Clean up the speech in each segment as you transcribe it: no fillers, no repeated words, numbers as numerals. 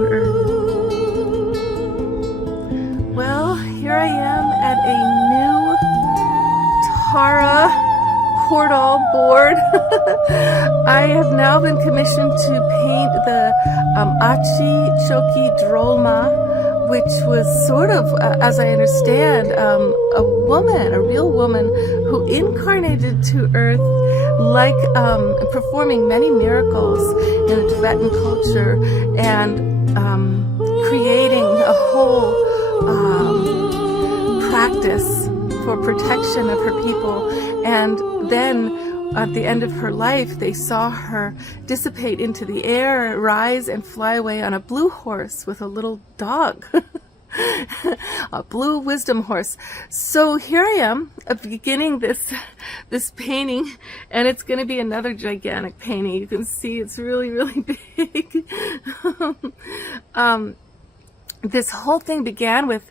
on earth. Well, here I am at a new Tara portal board. I have now been commissioned to paint the Achi Chokyi Drolma, which was sort of, as I understand, a woman, a real woman who incarnated to earth, like performing many miracles in the Tibetan culture and creating a whole practice for protection of her people. And then at the end of her life, they saw her dissipate into the air, rise and fly away on a blue horse with a little dog. A blue wisdom horse. So here I am beginning this painting, and it's going to be another gigantic painting. You can see it's really, really big. This whole thing began with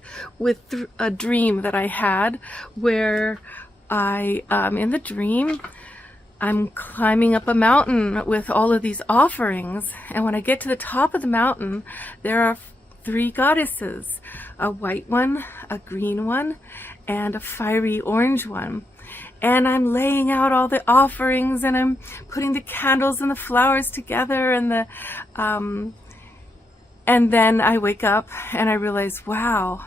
a dream that I had, where in the dream, I'm climbing up a mountain with all of these offerings, and when I get to the top of the mountain, there are 3 goddesses, a white one, a green one, and a fiery orange one. And I'm laying out all the offerings, and I'm putting the candles and the flowers together, and and then I wake up and I realize, wow,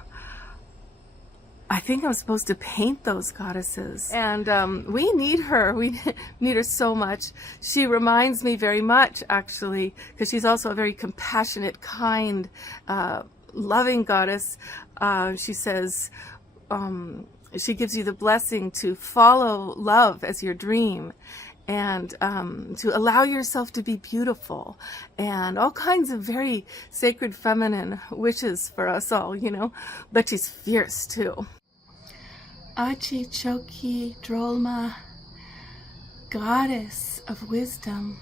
I think I'm supposed to paint those goddesses. And we need her. We need her so much. She reminds me very much, actually, because she's also a very compassionate, kind, loving goddess. She says, she gives you the blessing to follow love as your dream, and to allow yourself to be beautiful, and all kinds of very sacred feminine wishes for us all, you know. But she's fierce too. Achi Chokyi Drolma, goddess of wisdom.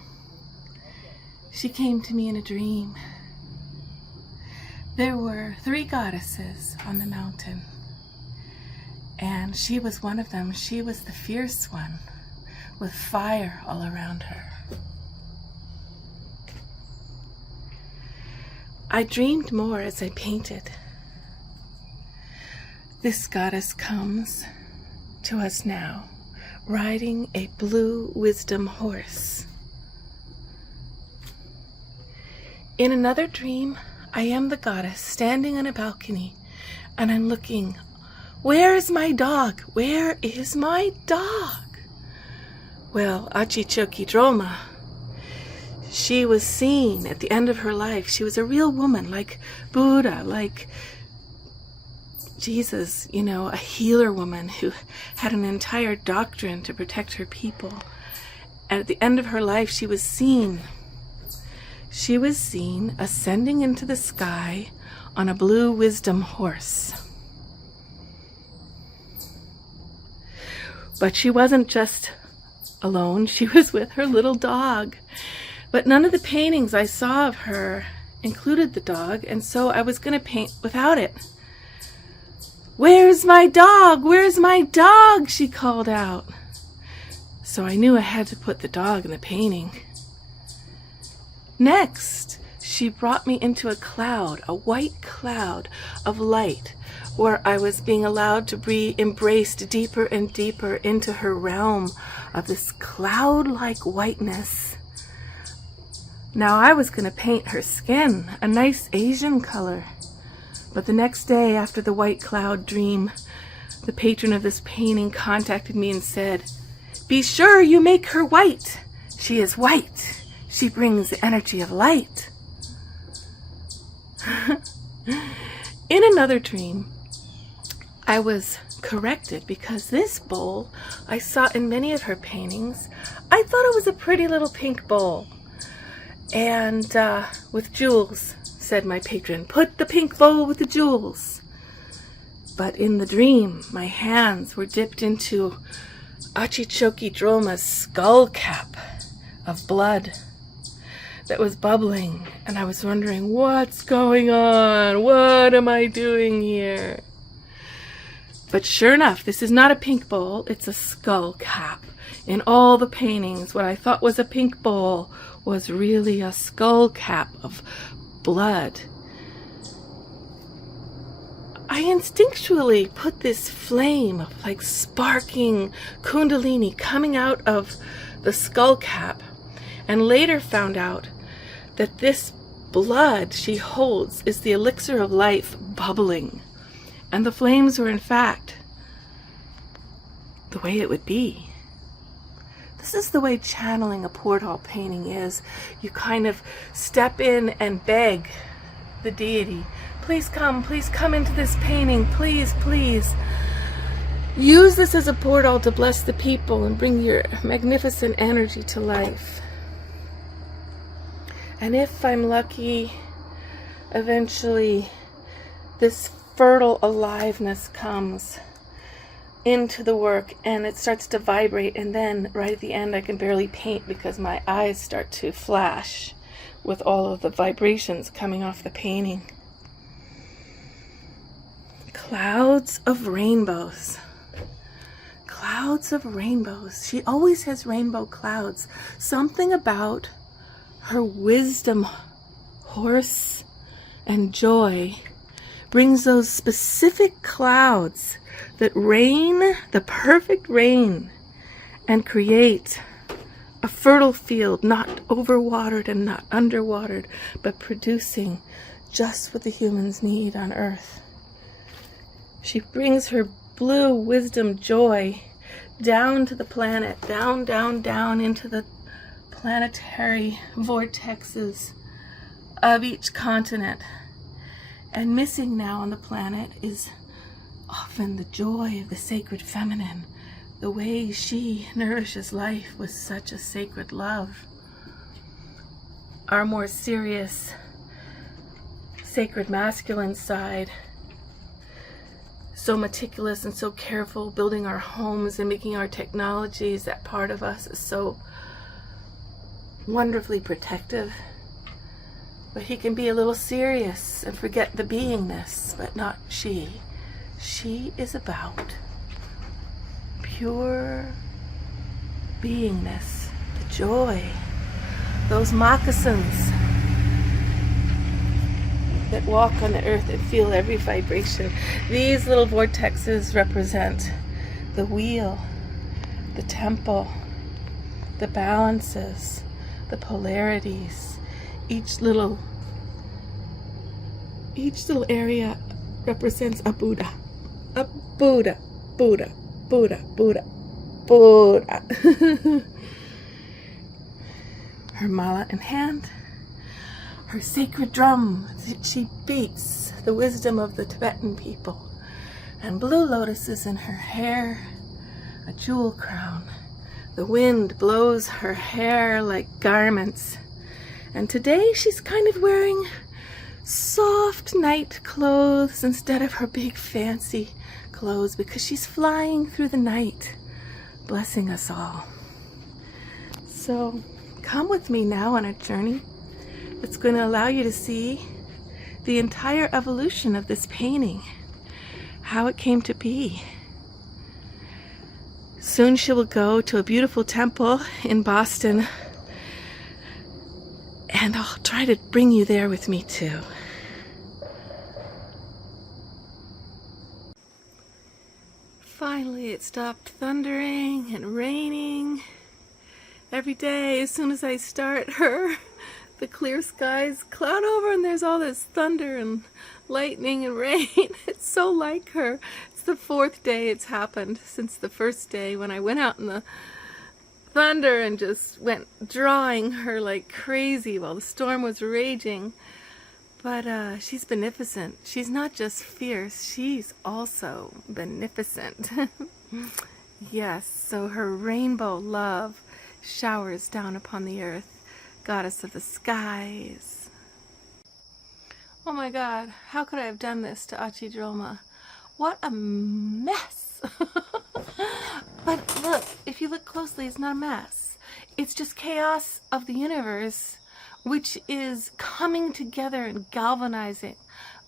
She came to me in a dream. There were 3 goddesses on the mountain, and she was one of them. She was the fierce one, with fire all around her. I dreamed more as I painted. This goddess comes to us now, riding a blue wisdom horse. In another dream, I am the goddess standing on a balcony, and I'm looking. Where is my dog? Where is my dog? Well, Achi Chokyi Drolma, she was seen at the end of her life. She was a real woman, like Buddha, like Jesus, you know, a healer woman who had an entire doctrine to protect her people. And at the end of her life, she was seen. She was seen ascending into the sky on a blue wisdom horse. But she wasn't just alone. She was with her little dog. But none of the paintings I saw of her included the dog, and so I was going to paint without it. Where's my dog? Where's my dog? She called out. So I knew I had to put the dog in the painting. Next, she brought me into a cloud, a white cloud of light, where I was being allowed to be embraced deeper and deeper into her realm of this cloud-like whiteness. Now I was going to paint her skin, a nice Asian color. But the next day, after the white cloud dream, the patron of this painting contacted me and said, "Be sure you make her white. She is white. She brings the energy of light." In another dream, I was corrected because this bowl I saw in many of her paintings. I thought it was a pretty little pink bowl, and with jewels, said my patron. "Put the pink bowl with the jewels." But in the dream, my hands were dipped into Achi Chokyi Drolma's skull cap of blood that was bubbling, and I was wondering, what's going on? What am I doing here? But sure enough, this is not a pink bowl, it's a skull cap. In all the paintings, what I thought was a pink bowl was really a skull cap of blood. I instinctually put this flame of like sparking kundalini coming out of the skull cap, and later found out that this blood she holds is the elixir of life bubbling, and the flames were in fact the way it would be. This is the way channeling a portal painting is. You kind of step in and beg the deity, please come into this painting, please, please. Use this as a portal to bless the people and bring your magnificent energy to life. And if I'm lucky, eventually this fertile aliveness comes into the work and it starts to vibrate, and then right at the end I can barely paint because my eyes start to flash with all of the vibrations coming off the painting. Clouds of rainbows. Clouds of rainbows. She always has rainbow clouds. Something about her wisdom, horse, and joy brings those specific clouds that rain, the perfect rain, and create a fertile field, not overwatered and not underwatered, but producing just what the humans need on Earth. She brings her blue wisdom joy down to the planet, down, down, down into the planetary vortexes of each continent. And missing now on the planet is often the joy of the sacred feminine, the way she nourishes life with such a sacred love. Our more serious, sacred masculine side, so meticulous and so careful, building our homes and making our technologies, that part of us is so wonderfully protective. But he can be a little serious and forget the beingness, but not she. She is about pure beingness, the joy, those moccasins that walk on the earth and feel every vibration. These little vortexes represent the wheel, the temple, the balances, the polarities. Each little area represents a Buddha. A Buddha, Buddha, Buddha, Buddha, Buddha. Her mala in hand, her sacred drum, she beats the wisdom of the Tibetan people. And blue lotuses in her hair, a jewel crown. The wind blows her hair like garments. And today she's kind of wearing soft night clothes instead of her big fancy clothes, because she's flying through the night, blessing us all. So come with me now on a journey that's going to allow you to see the entire evolution of this painting, how it came to be. Soon she will go to a beautiful temple in Boston, and I'll try to bring you there with me too. Finally, it stopped thundering and raining. Every day, as soon as I start her, the clear skies cloud over and there's all this thunder and lightning and rain. It's so like her. It's the fourth day it's happened since the first day when I went out in the thunder and just went drawing her like crazy while the storm was raging. But she's beneficent. She's not just fierce, she's also beneficent. Yes, so her rainbow love showers down upon the earth, goddess of the skies. Oh my God, how could I have done this to Achi Drolma? What a mess! But look, if you look closely, it's not a mess. It's just chaos of the universe, which is coming together and galvanizing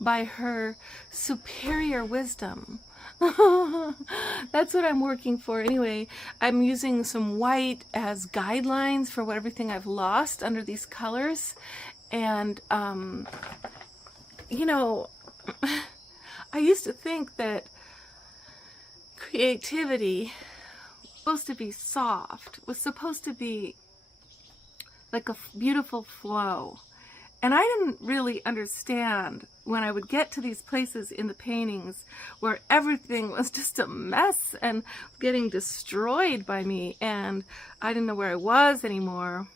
by her superior wisdom. That's what I'm working for. Anyway, I'm using some white as guidelines for what everything I've lost under these colors. And, you know, I used to think that creativity was supposed to be soft, was supposed to be like a beautiful flow. And I didn't really understand when I would get to these places in the paintings where everything was just a mess and getting destroyed by me, and I didn't know where I was anymore,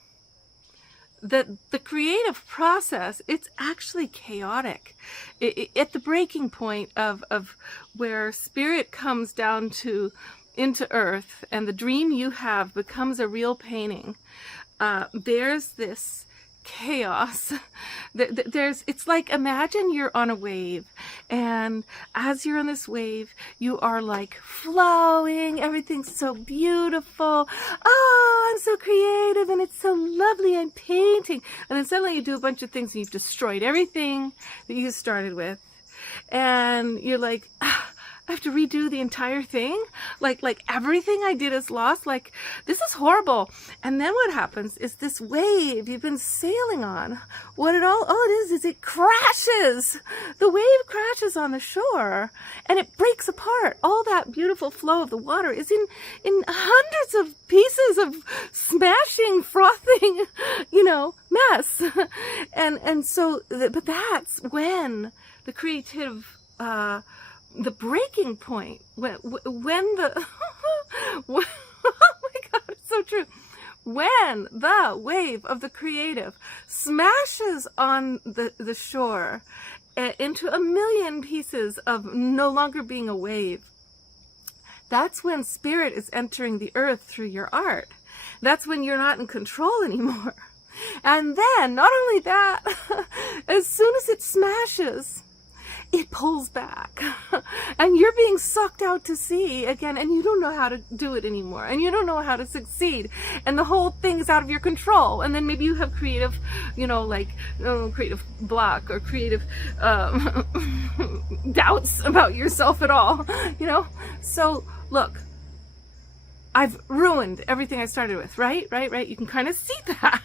that the creative process, it's actually chaotic. At the breaking point of where spirit comes down into earth and the dream you have becomes a real painting, there's this chaos. It's like, imagine you're on a wave, and as you're on this wave, you are like flowing, everything's so beautiful, oh, I'm so creative and it's so lovely, I'm painting, and then suddenly you do a bunch of things and you've destroyed everything that you started with, and you're like, I have to redo the entire thing? Like everything I did is lost? Like, this is horrible. And then what happens is this wave you've been sailing on, all it is it crashes. The wave crashes on the shore and it breaks apart. All that beautiful flow of the water is in hundreds of pieces of smashing, frothing, mess. And so, but that's when the creative, the breaking point, when the oh my God, it's so true, when the wave of the creative smashes on the shore into a million pieces of no longer being a wave, that's when spirit is entering the earth through your art. That's when you're not in control anymore. And then, not only that, as soon as it smashes, it pulls back and you're being sucked out to sea again, and you don't know how to do it anymore, and you don't know how to succeed, and the whole thing is out of your control. And then maybe you have creative, creative block or creative doubts about yourself at all, So look, I've ruined everything I started with, right? You can kind of see that.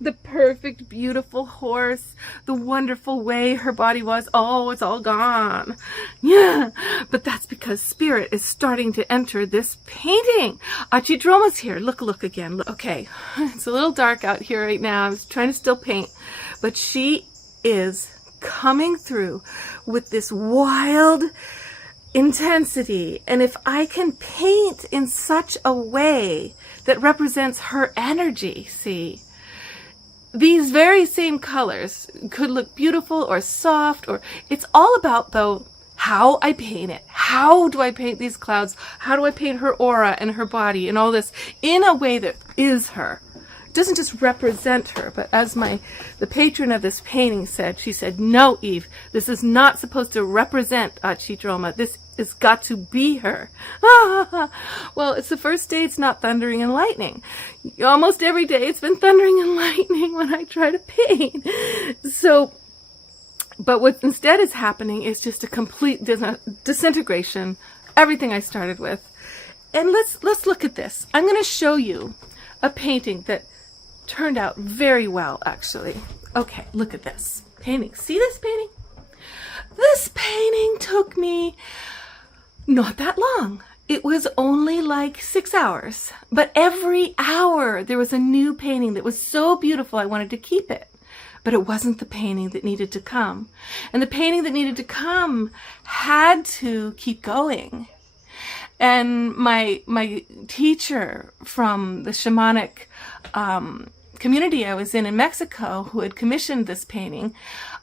The perfect, beautiful horse, the wonderful way her body was, oh, it's all gone. Yeah, but that's because spirit is starting to enter this painting. Achi Drolma's here. Look again. Okay, it's a little dark out here right now. I was trying to still paint, but she is coming through with this wild intensity. And if I can paint in such a way that represents her energy, see, these very same colors could look beautiful or soft, or it's all about, though, how I paint it. How do I paint these clouds? How do I paint her aura and her body and all this in a way that is her? It doesn't just represent her, but as the patron of this painting said, she said, no, Eve, this is not supposed to represent Achi Drolma. This has got to be her. Well, it's the first day it's not thundering and lightning. Almost every day it's been thundering and lightning when I try to paint. So, but what instead is happening is just a complete disintegration, everything I started with. And let's look at this. I'm going to show you a painting that turned out very well, actually. Okay, look at this painting. See this painting? This painting took me not that long. It was only like 6 hours. But every hour there was a new painting that was so beautiful I wanted to keep it. But it wasn't the painting that needed to come. And the painting that needed to come had to keep going. And my teacher from the shamanic community I was in Mexico, who had commissioned this painting,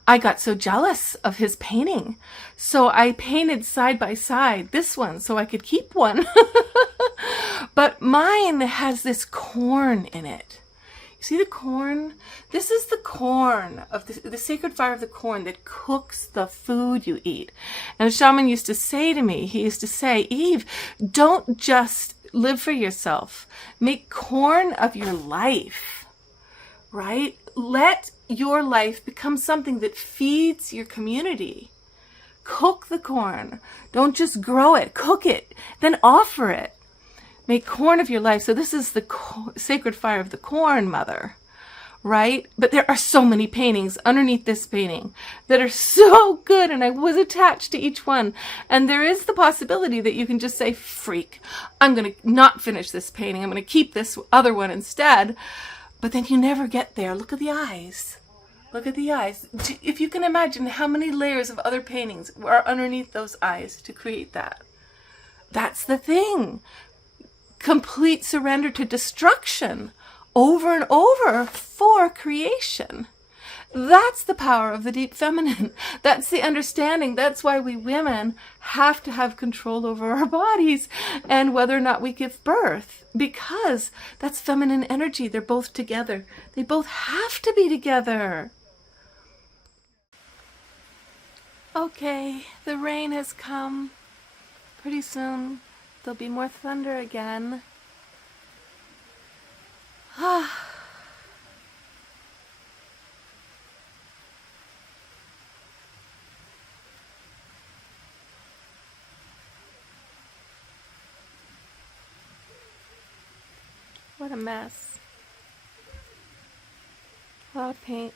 I got so jealous of his painting. So I painted side by side this one so I could keep one. But mine has this corn in it. You see the corn? This is the corn of the sacred fire of the corn that cooks the food you eat. And the shaman used to say to me, he used to say, Eve, don't just live for yourself. Make corn of your life. Right? Let your life become something that feeds your community. Cook the corn. Don't just grow it. Cook it. Then offer it. Make corn of your life. So this is the sacred fire of the corn, mother. right? But there are so many paintings underneath this painting that are so good, and I was attached to each one. And there is the possibility that you can just say, freak, I'm going to not finish this painting. I'm going to keep this other one instead. But then you never get there. Look at the eyes. Look at the eyes. If you can imagine how many layers of other paintings are underneath those eyes to create that. That's the thing. Complete surrender to destruction over and over for creation. That's the power of the deep feminine. That's the understanding. That's why we women have to have control over our bodies and whether or not we give birth, because that's feminine energy. They're both together. They both have to be together. Okay, the rain has come. Pretty soon there'll be more thunder again. What a mess. A lot of paint.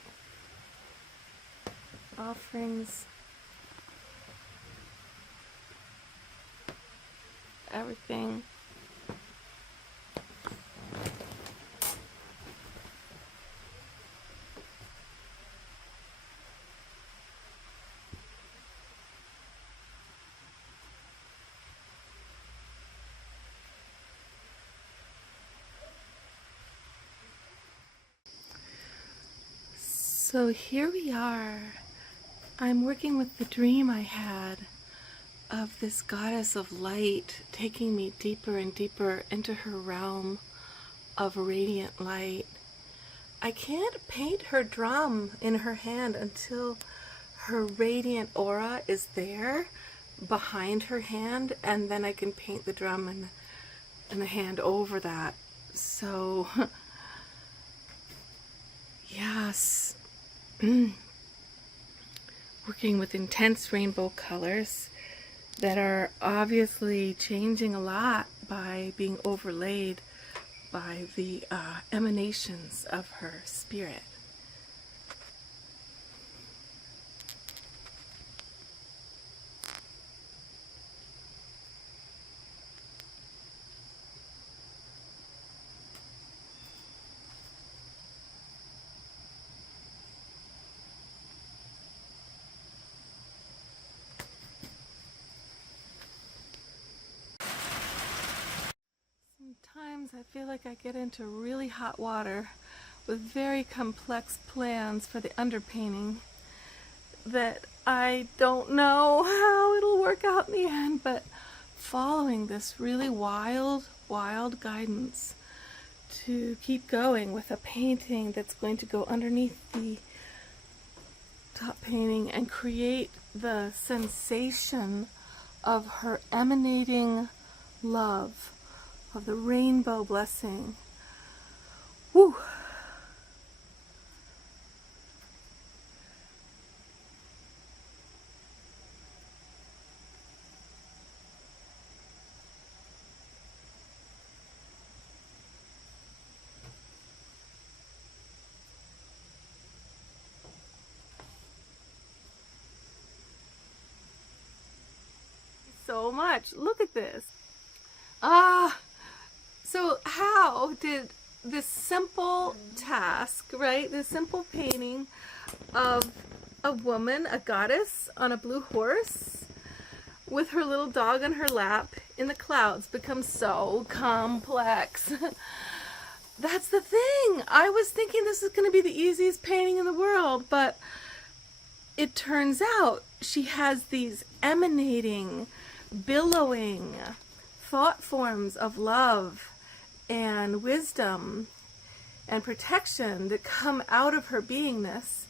Offerings. Everything. So here we are. I'm working with the dream I had of this goddess of light taking me deeper and deeper into her realm of radiant light. I can't paint her drum in her hand until her radiant aura is there behind her hand, and then I can paint the drum and the hand over that. So yes. Working with intense rainbow colors that are obviously changing a lot by being overlaid by the emanations of her spirit. Sometimes I feel like I get into really hot water with very complex plans for the underpainting that I don't know how it'll work out in the end, but following this really wild guidance to keep going with a painting that's going to go underneath the top painting and create the sensation of her emanating love, of the rainbow blessing. Woo! So much. Look at this. So how did this simple task, right, this simple painting of a woman, a goddess on a blue horse with her little dog on her lap in the clouds become so complex? That's the thing. I was thinking this is going to be the easiest painting in the world, but it turns out she has these emanating, billowing thought forms of love and wisdom and protection that come out of her beingness.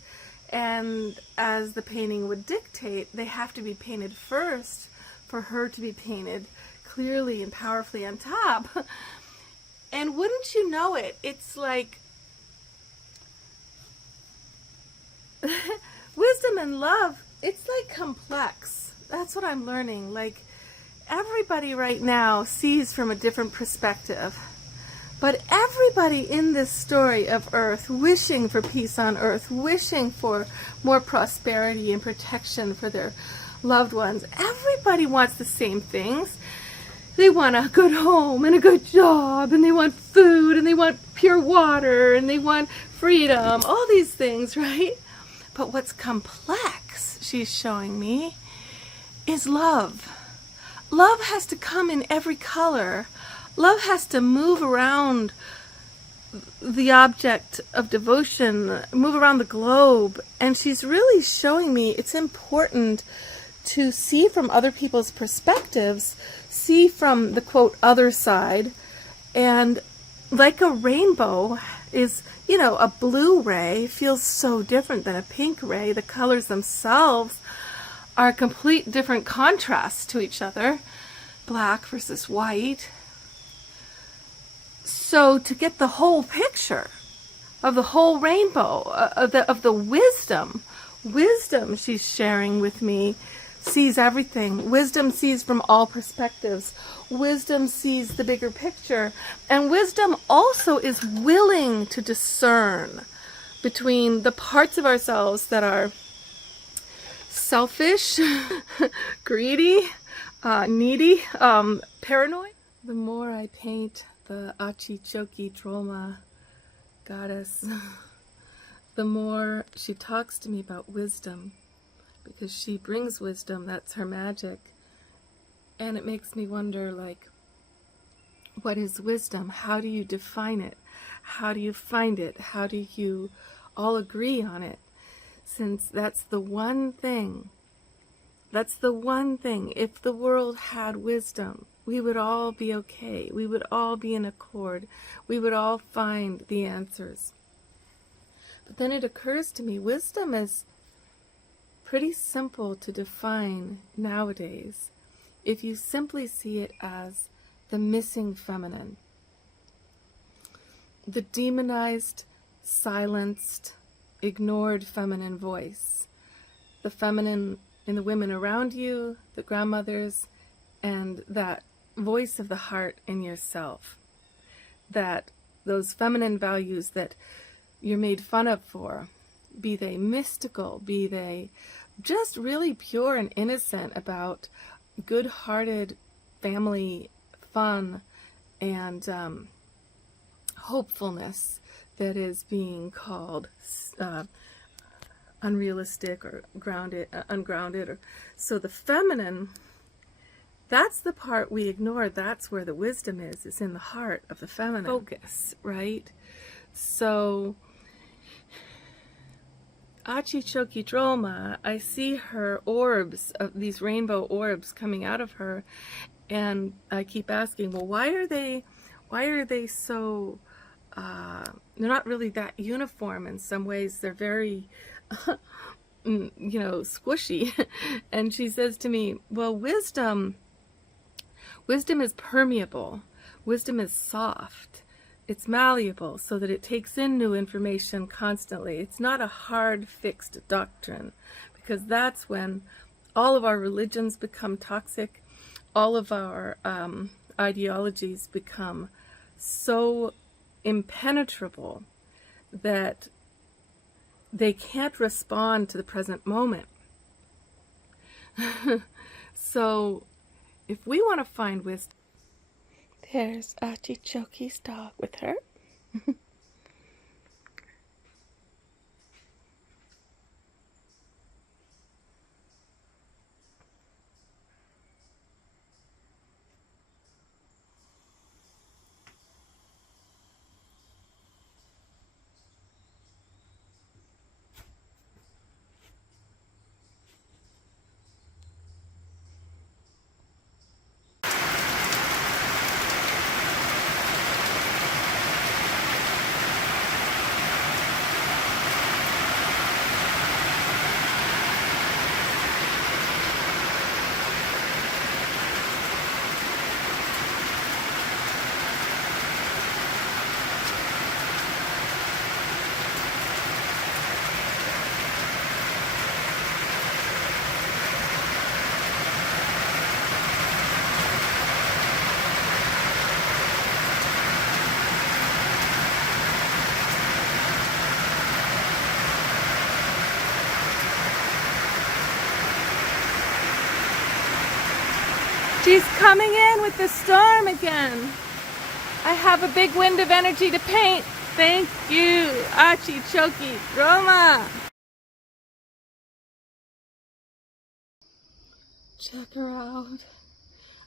And as the painting would dictate, they have to be painted first for her to be painted clearly and powerfully on top. And wouldn't you know it, it's like wisdom and love, it's like complex. That's what I'm learning. Like, everybody right now sees from a different perspective. But everybody in this story of Earth, wishing for peace on Earth, wishing for more prosperity and protection for their loved ones, everybody wants the same things. They want a good home and a good job, and they want food, and they want pure water, and they want freedom, all these things, right? But what's complex, she's showing me, is love. Love has to come in every color. Love has to move around the object of devotion, move around the globe. And she's really showing me it's important to see from other people's perspectives, see from the quote other side, and like a rainbow is, you know, a blue ray feels so different than a pink ray. The colors themselves are complete different contrasts to each other, black versus white. So to get the whole picture of the whole rainbow, of the wisdom she's sharing with me, sees everything. Wisdom sees from all perspectives. Wisdom sees the bigger picture. And wisdom also is willing to discern between the parts of ourselves that are selfish, greedy, needy, paranoid. The more I paint the Achi Chokyi Drolma goddess, the more she talks to me about wisdom. Because she brings wisdom, that's her magic. And it makes me wonder, like, what is wisdom? How do you define it? How do you find it? How do you all agree on it? Since that's the one thing. That's the one thing. If the world had wisdom, we would all be okay. We would all be in accord. We would all find the answers. But then it occurs to me, wisdom is pretty simple to define nowadays if you simply see it as the missing feminine, the demonized, silenced, ignored feminine voice, the feminine in the women around you, the grandmothers, and that voice of the heart in yourself, that those feminine values that you're made fun of for, be they mystical, be they just really pure and innocent about good-hearted family fun and hopefulness that is being called unrealistic or ungrounded. So the feminine, that's the part we ignore. That's where the wisdom is. It's in the heart of the feminine focus, right? So Achi Chokyi Drolma, I see her orbs, these rainbow orbs coming out of her, and I keep asking, well, why are they so, they're not really that uniform in some ways. They're very, you know, squishy. And she says to me, well, wisdom is permeable. Wisdom is soft. It's malleable so that it takes in new information constantly. It's not a hard, fixed doctrine, because that's when all of our religions become toxic, all of our ideologies become so impenetrable that they can't respond to the present moment. So if we want to find wisdom, there's Achi Chokyi's dog with her. She's coming in with the storm again. I have a big wind of energy to paint. Thank you, Achi Chokyi Drolma. Check her out.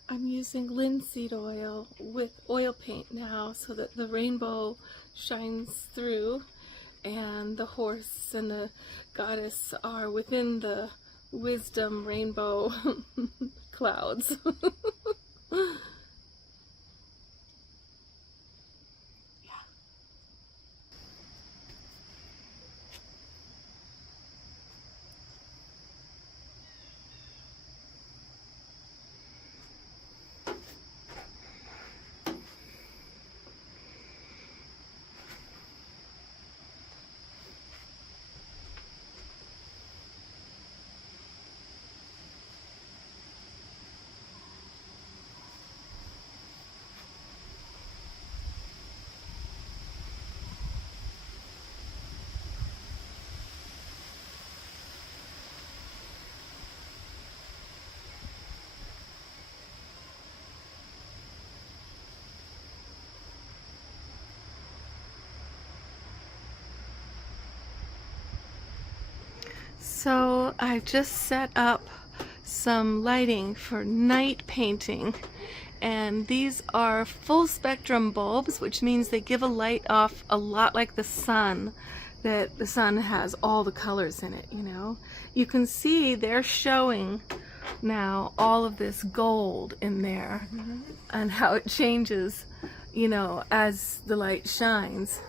I'm using linseed oil with oil paint now so that the rainbow shines through, and the horse and the goddess are within the wisdom rainbow clouds. So I've just set up some lighting for night painting, and these are full spectrum bulbs, which means they give a light off a lot like the sun, that the sun has all the colors in it, you know. You can see they're showing now all of this gold in there and how it changes, you know, as the light shines.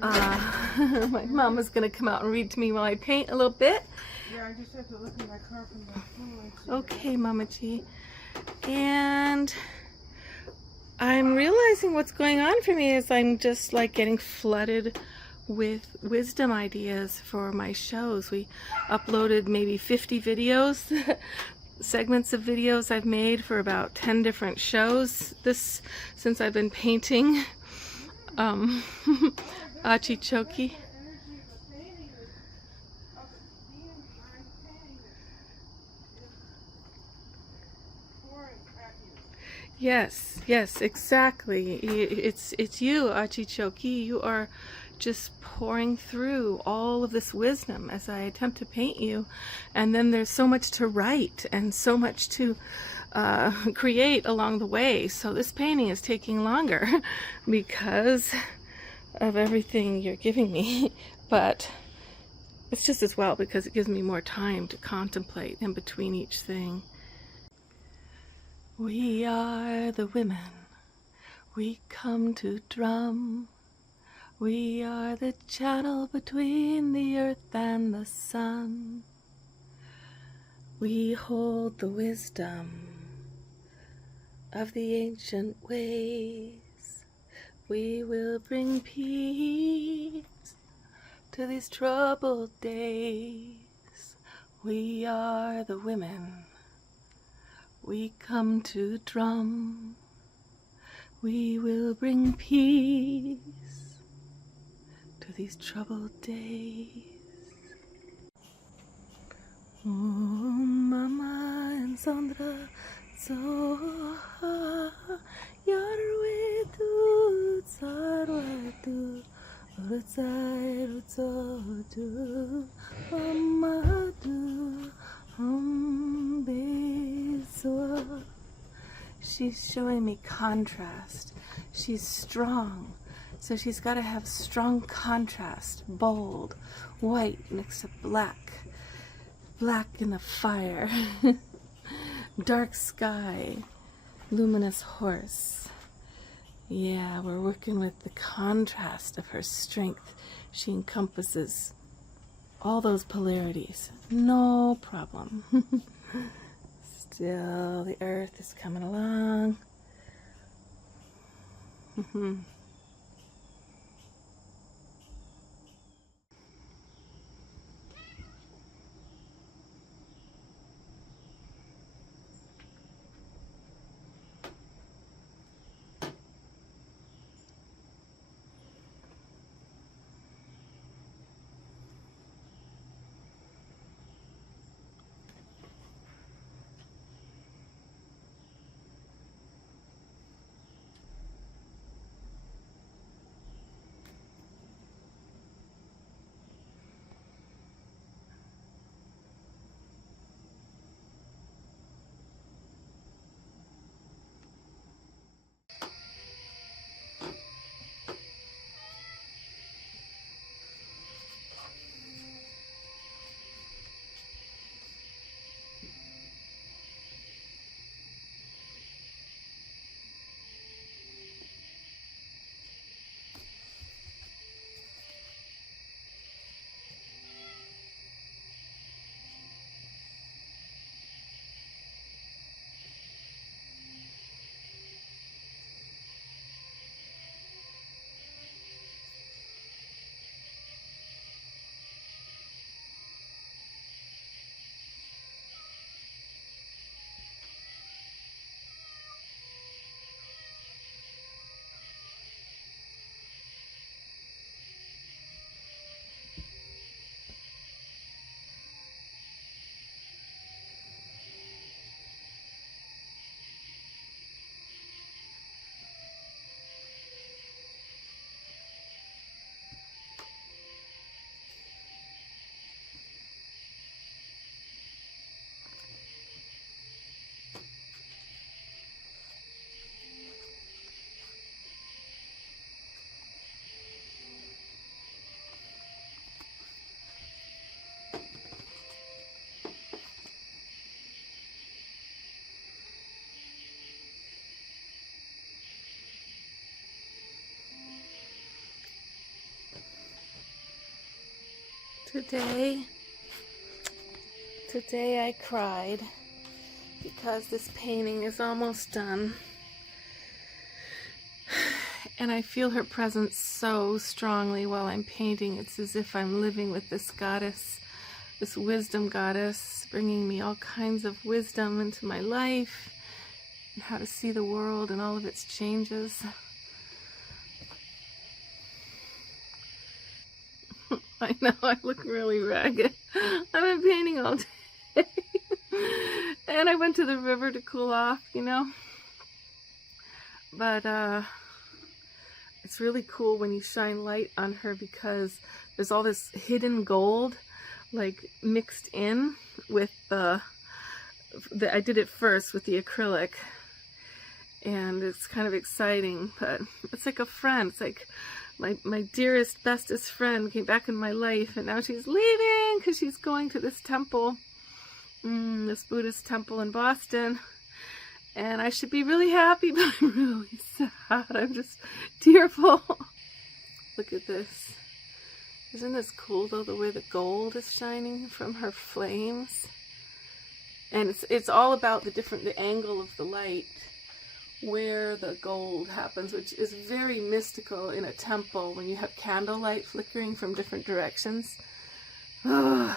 My mama's gonna come out and read to me while I paint a little bit. Yeah, I just have to look in my car from the phone. Okay, Mama G. And I'm realizing what's going on for me is I'm just like getting flooded with wisdom ideas for my shows. We uploaded maybe 50 videos, segments of videos I've made for about 10 different shows since I've been painting. Achi Chokyi. Yes, yes, exactly. It's you, Achi Chokyi. You are just pouring through all of this wisdom as I attempt to paint you. And then there's so much to write and so much to create along the way. So this painting is taking longer because of everything you're giving me. But it's just as well because it gives me more time to contemplate in between each thing. We are the women, we come to drum. We are the channel between the earth and the sun. We hold the wisdom of the ancient ways. We will bring peace to these troubled days. We are the women, we come to drum. We will bring peace to these troubled days. Oh, Mama and Sandra, so yarwe tu sarwa tu rutsai rutso tu Mama tu beswa. She's showing me contrast. She's strong, so she's got to have strong contrast, bold, white next to black, black in the fire, dark sky, luminous horse. Yeah, we're working with the contrast of her strength. She encompasses all those polarities. No problem. Still, the earth is coming along. Today I cried because this painting is almost done. And I feel her presence so strongly while I'm painting. It's as if I'm living with this goddess, this wisdom goddess, bringing me all kinds of wisdom into my life and how to see the world and all of its changes. I know I look really ragged. I've been painting all day. And I went to the river to cool off, you know. But it's really cool when you shine light on her because there's all this hidden gold like mixed in with I did it first with the acrylic, and it's kind of exciting, but it's like a friend. It's like my dearest, bestest friend came back in my life, and now she's leaving because she's going to this temple, this Buddhist temple in Boston. And I should be really happy, but I'm really sad. I'm just tearful. Look at this. Isn't this cool though, the way the gold is shining from her flames? And it's all about the angle of the light where the gold happens, which is very mystical in a temple when you have candlelight flickering from different directions. Oh,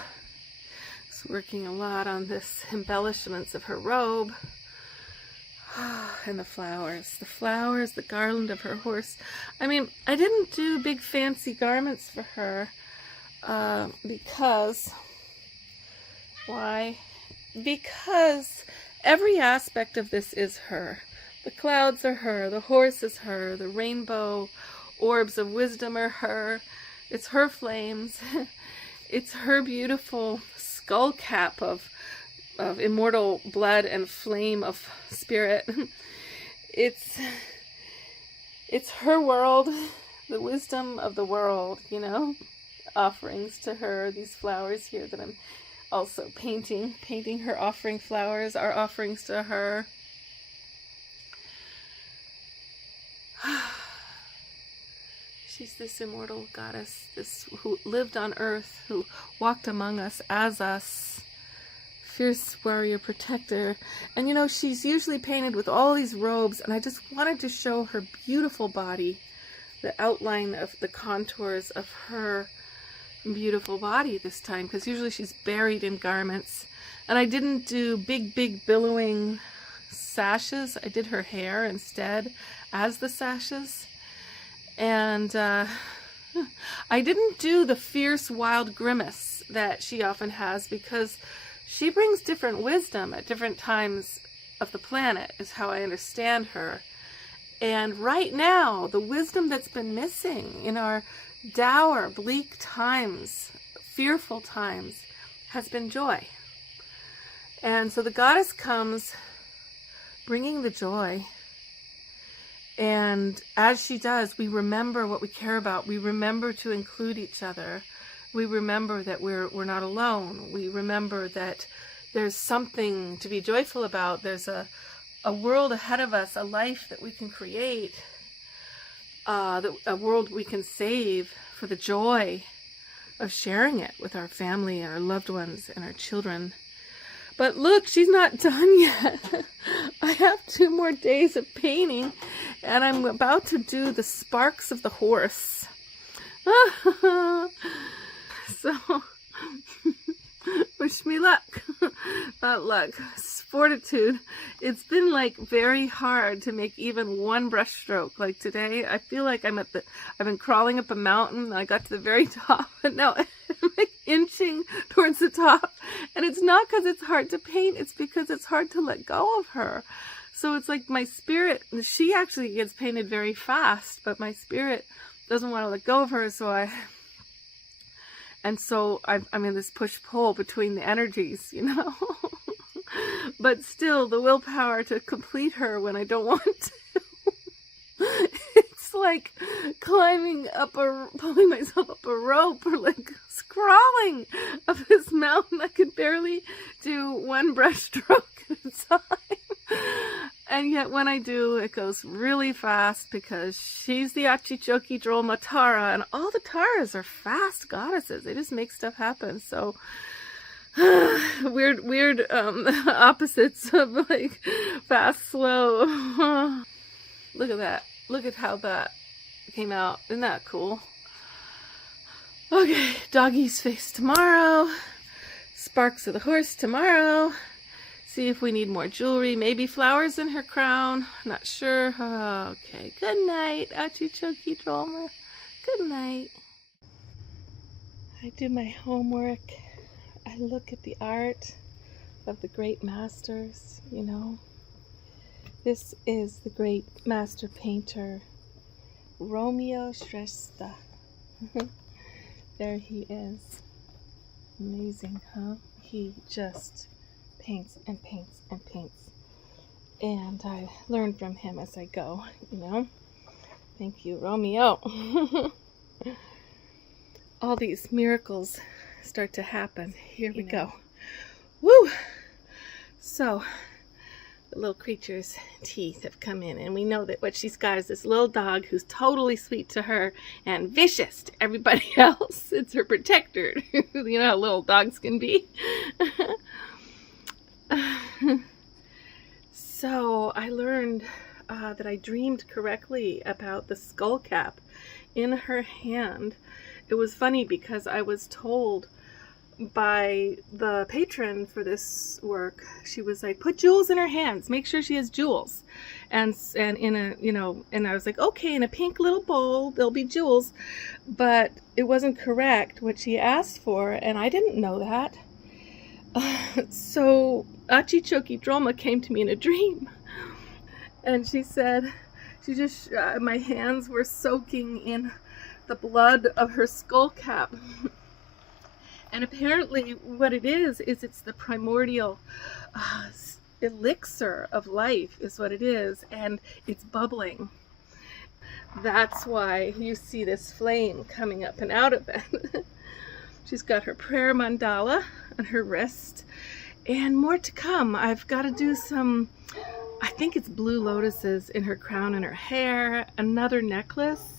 it's working a lot on this embellishments of her robe. And the flowers, the garland of her horse. I mean, I didn't do big fancy garments for her because, why? Because every aspect of this is her. The clouds are her, the horse is her, the rainbow orbs of wisdom are her, it's her flames, it's her beautiful skull cap of immortal blood and flame of spirit. It's her world, the wisdom of the world, you know, offerings to her. These flowers here that I'm also painting her offering flowers are offerings to her. She's this immortal goddess, this who lived on earth, who walked among us as us. Fierce warrior protector. And you know, she's usually painted with all these robes, and I just wanted to show her beautiful body, the outline of the contours of her beautiful body this time, because usually she's buried in garments. And I didn't do big billowing sashes. I did her hair instead as the sashes. And I didn't do the fierce wild grimace that she often has, because she brings different wisdom at different times of the planet, is how I understand her. And right now, the wisdom that's been missing in our dour, bleak times, fearful times, has been joy. And so the goddess comes bringing the joy. And as she does, we remember what we care about. We remember to include each other. We remember that we're not alone. We remember that there's something to be joyful about. There's a world ahead of us, a life that we can create, a world we can save for the joy of sharing it with our family and our loved ones and our children. But look, she's not done yet. I have 2 more days of painting, and I'm about to do the sparks of the horse. So, wish me luck. Not luck, fortitude. It's been like very hard to make even one brush stroke. Like today, I feel like I've been crawling up a mountain, and I got to the very top, and now I'm like inching towards the top. And it's not because it's hard to paint, it's because it's hard to let go of her. So it's like my spirit, she actually gets painted very fast, but my spirit doesn't want to let go of her, so I'm in this push-pull between the energies, you know. But still, the willpower to complete her when I don't want to. It's like pulling myself up a rope, or like crawling up this mountain. I could barely do one brush stroke at a time. And yet when I do, it goes really fast because she's the Achi Chokyi Drolma Tara, and all the Taras are fast goddesses. They just make stuff happen. So weird opposites of like fast, slow. Look at that. Look at how that came out. Isn't that cool? Okay, doggy's face tomorrow. Sparks of the horse tomorrow. See if we need more jewelry. Maybe flowers in her crown. Not sure. Okay. Good night, Achi Chokyi Drolma. Good night. I do my homework. I look at the art of the great masters, you know. This is the great master painter, Romeo Shrestha. There he is. Amazing, huh? He just paints and paints and paints. And I learn from him as I go, you know. Thank you, Romeo. All these miracles start to happen. Here we go. Woo! So, the little creature's teeth have come in, and we know that what she's got is this little dog who's totally sweet to her and vicious to everybody else. It's her protector. You know how little dogs can be. So I learned that I dreamed correctly about the skull cap in her hand. It was funny because I was told by the patron for this work, she was like, put jewels in her hands, make sure she has jewels, and in a, you know, and I was like, okay, in a pink little bowl there'll be jewels, but it wasn't correct what she asked for, and I didn't know that. So Achi Chokyi Drolma came to me in a dream, and she said, my hands were soaking in the blood of her skull cap. And apparently what it is it's the primordial elixir of life is what it is, and it's bubbling. That's why you see this flame coming up and out of it. She's got her prayer mandala on her wrist, and more to come. I've got to do some, I think it's blue lotuses in her crown and her hair, another necklace.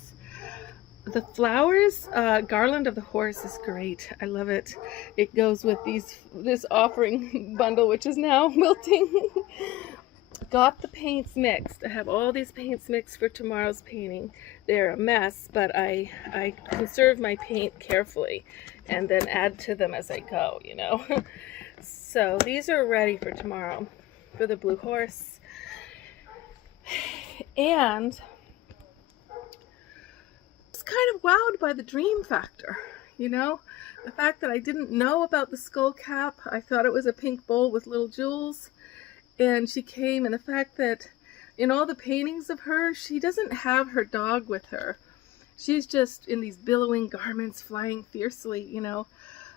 The flowers, garland of the horse is great. I love it. It goes with this offering bundle, which is now wilting. Got the paints mixed. I have all these paints mixed for tomorrow's painting. They're a mess, but I conserve my paint carefully and then add to them as I go, you know. So these are ready for tomorrow for the blue horse. And kind of wowed by the dream factor, you know, the fact that I didn't know about the skull cap. I thought it was a pink bowl with little jewels, and she came, and the fact that in all the paintings of her, she doesn't have her dog with her. She's just in these billowing garments flying fiercely, you know,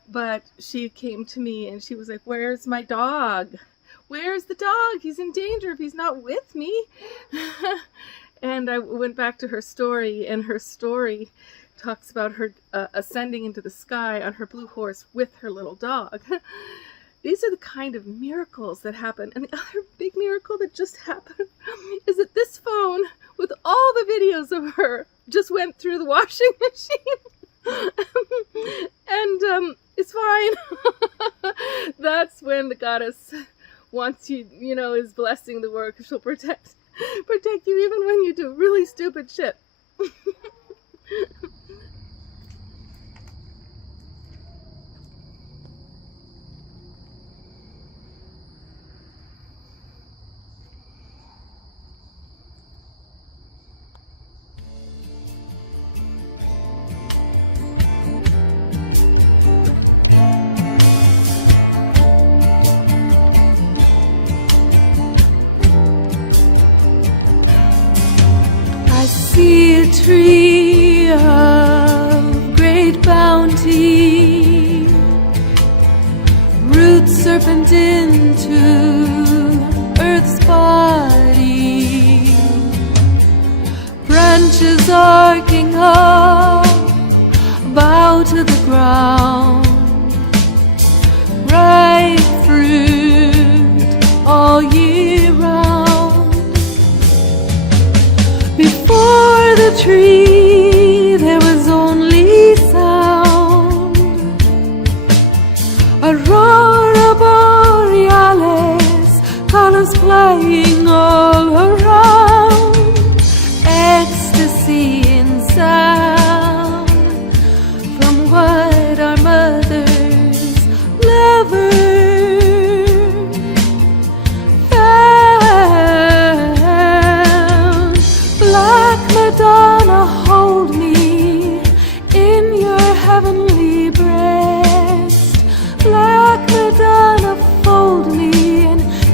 but she came to me and she was like, where's my dog? Where's the dog? He's in danger if he's not with me. And I went back to her story, and her story talks about her ascending into the sky on her blue horse with her little dog. These are the kind of miracles that happen. And the other big miracle that just happened is that this phone, with all the videos of her, just went through the washing machine. And it's fine. That's when the goddess wants you, you know, is blessing the work. She'll protect you even when you do really stupid shit. See a tree of great bounty, roots serpent into earth's body, branches arcing up, bow to the ground, ripe fruit all year round.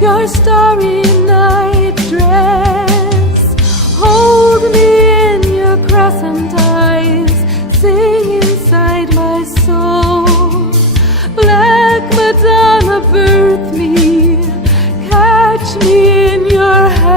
your starry night dress. Hold me in your crescent eyes, sing inside my soul. Black Madonna, birth me, catch me in your hand.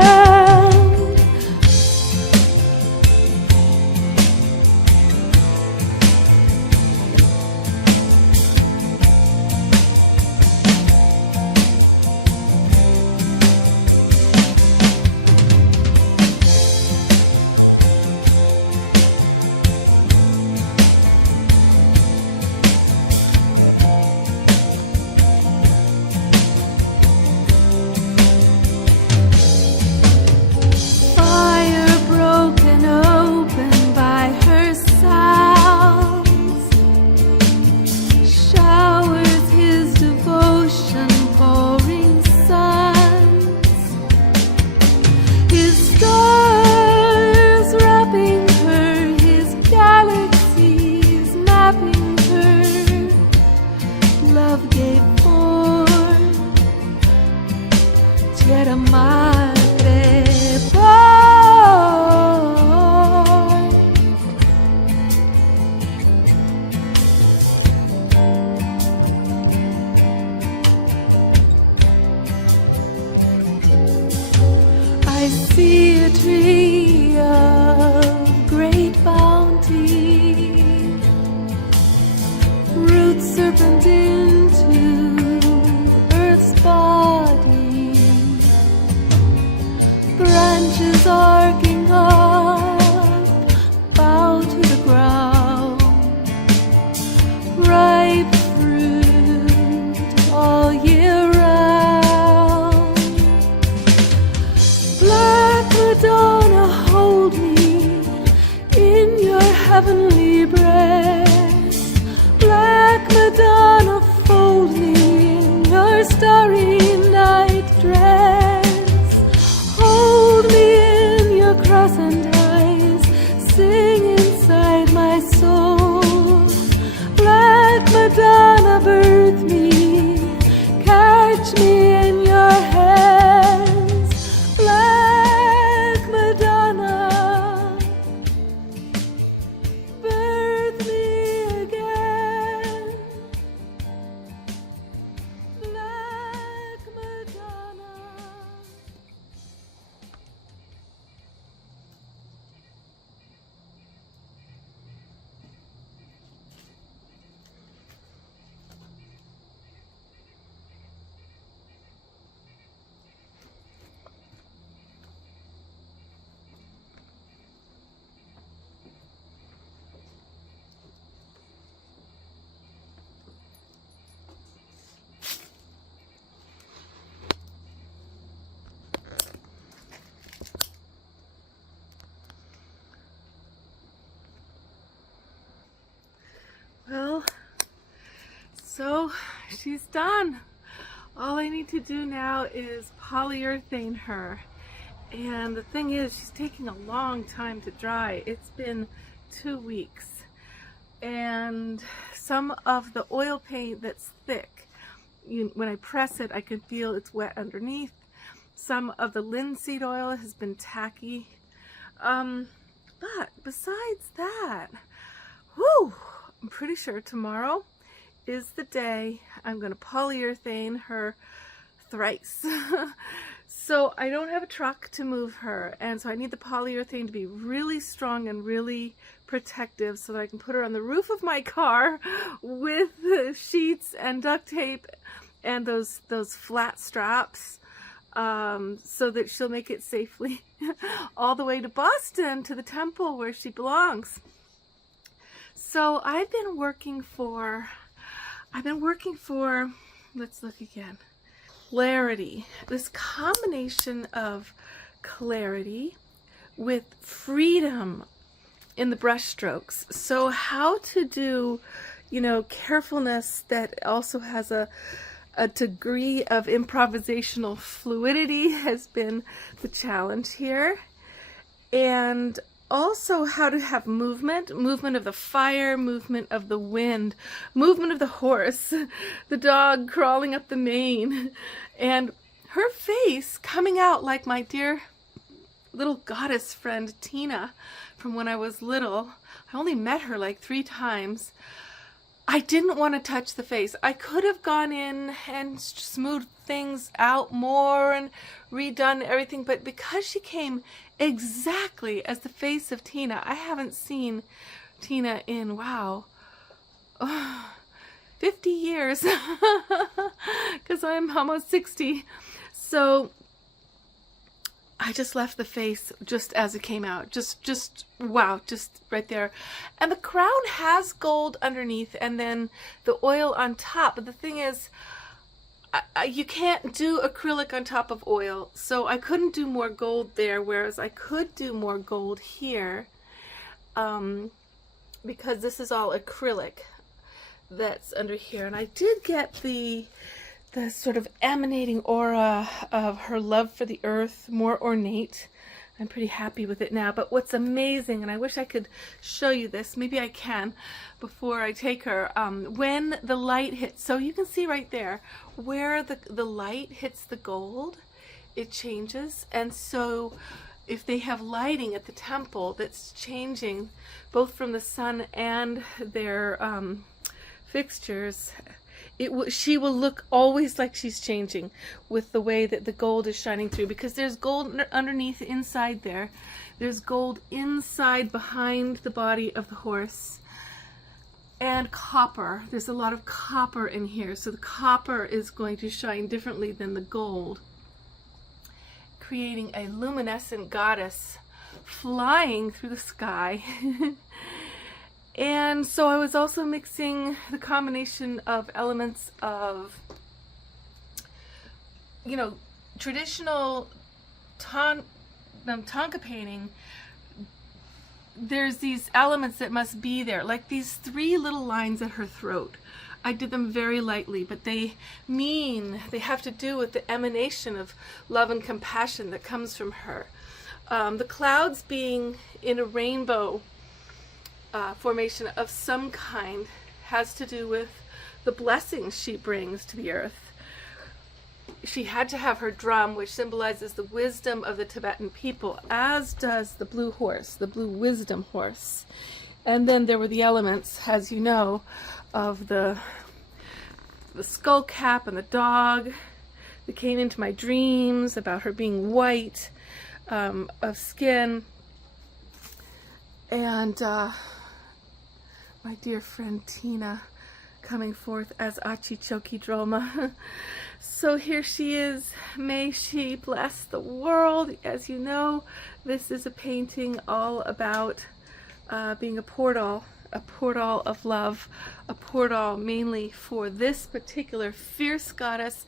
I see a tree of great bounty, roots serpent into earth's body, branches arcing up, bow to the ground, ripe fruit all year round. Black Madonna, hold me in your heavenly breast. Black Madonna, fold me in your starry night dress. Hold me in your crescent eyes, sing inside my soul. Black Madonna, birth me, catch me in your hands. Black Madonna, birth me again. Black Madonna. Well, so she's done. All I need to do now is polyurethane her. And the thing is, she's taking a long time to dry. It's been 2 weeks. And some of the oil paint that's thick, when I press it, I can feel it's wet underneath. Some of the linseed oil has been tacky. But besides that, whew, I'm pretty sure tomorrow is the day I'm going to polyurethane her thrice. So I don't have a truck to move her, and so I need the polyurethane to be really strong and really protective so that I can put her on the roof of my car with sheets and duct tape and those flat straps, so that she'll make it safely all the way to Boston, to the temple where she belongs. So I've been working for, let's look again, clarity. This combination of clarity with freedom in the brush strokes. So how to do, carefulness that also has a degree of improvisational fluidity has been the challenge here. And also how to have movement of the fire, movement of the wind, movement of the horse, the dog crawling up the mane, and her face coming out like my dear little goddess friend Tina from when I was little. I only met her like 3 times. I didn't want to touch the face. I could have gone in and smoothed things out more and redone everything, but because she came exactly as the face of Tina, I haven't seen Tina in, wow, 50 years, because I'm almost 60. So I just left the face just as it came out. Just wow, just right there. And the crown has gold underneath and then the oil on top. But the thing is, you can't do acrylic on top of oil. So I couldn't do more gold there, whereas I could do more gold here. Because this is all acrylic that's under here. And I did get the sort of emanating aura of her love for the earth, more ornate. I'm pretty happy with it now. But what's amazing, and I wish I could show you this, maybe I can before I take her, when the light hits, so you can see right there, where the light hits the gold, it changes. And so if they have lighting at the temple that's changing, both from the sun and their fixtures, she will look always like she's changing with the way that the gold is shining through, because there's gold underneath inside there. There's gold inside behind the body of the horse. And copper. There's a lot of copper in here. So the copper is going to shine differently than the gold, creating a luminescent goddess flying through the sky. And so I was also mixing the combination of elements of, you know, traditional Thangka painting. There's these elements that must be there, like these 3 little lines at her throat. I did them very lightly, but they have to do with the emanation of love and compassion that comes from her. The clouds being in a rainbow formation of some kind has to do with the blessings she brings to the earth. She had to have her drum, which symbolizes the wisdom of the Tibetan people, as does the blue horse, the blue wisdom horse. And then there were the elements, as you know, of the skull cap and the dog that came into my dreams about her being white of skin. And my dear friend Tina coming forth as Achi Chokyi Drolma. So here she is. May she bless the world. As you know, this is a painting all about being a portal of love, a portal mainly for this particular fierce goddess.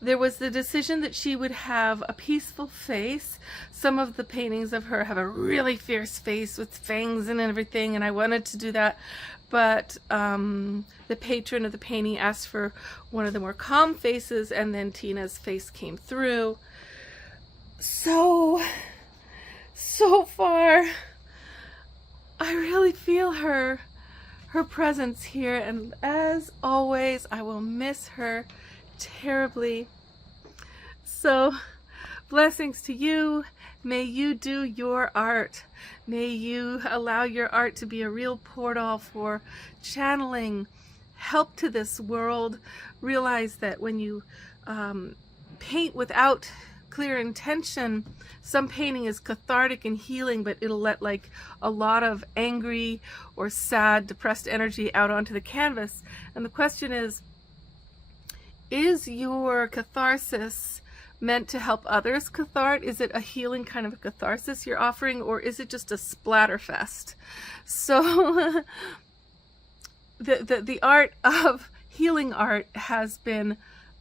There was the decision that she would have a peaceful face. Some of the paintings of her have a really fierce face with fangs and everything, and I wanted to do that. But the patron of the painting asked for one of the more calm faces, and then Tina's face came through. So far, I really feel her presence here, and as always, I will miss her terribly. So, blessings to you. May you do your art. May you allow your art to be a real portal for channeling help to this world. Realize that when you paint without clear intention, some painting is cathartic and healing, but it'll let like a lot of angry or sad, depressed energy out onto the canvas. And the question is your catharsis meant to help others cathart? Is it a healing kind of a catharsis you're offering, or is it just a splatterfest? So the art of healing art has been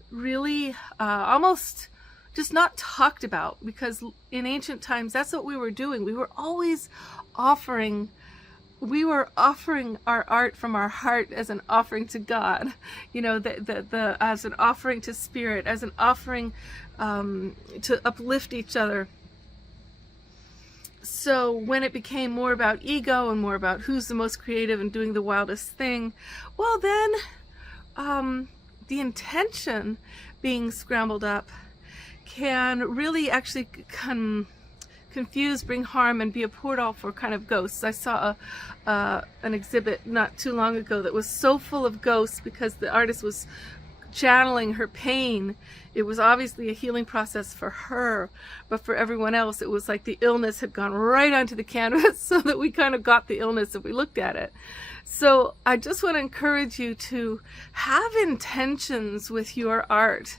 really almost just not talked about, because in ancient times that's what we were doing. We were always offering our art from our heart as an offering to God, you know, as an offering to spirit, as an offering to uplift each other. So when it became more about ego and more about who's the most creative and doing the wildest thing, well then the intention being scrambled up can really actually confuse, bring harm, and be a portal for kind of ghosts. I saw an exhibit not too long ago that was so full of ghosts because the artist was channeling her pain. It was obviously a healing process for her, but for everyone else it was like the illness had gone right onto the canvas, so that we kind of got the illness if we looked at it. So I just want to encourage you to have intentions with your art.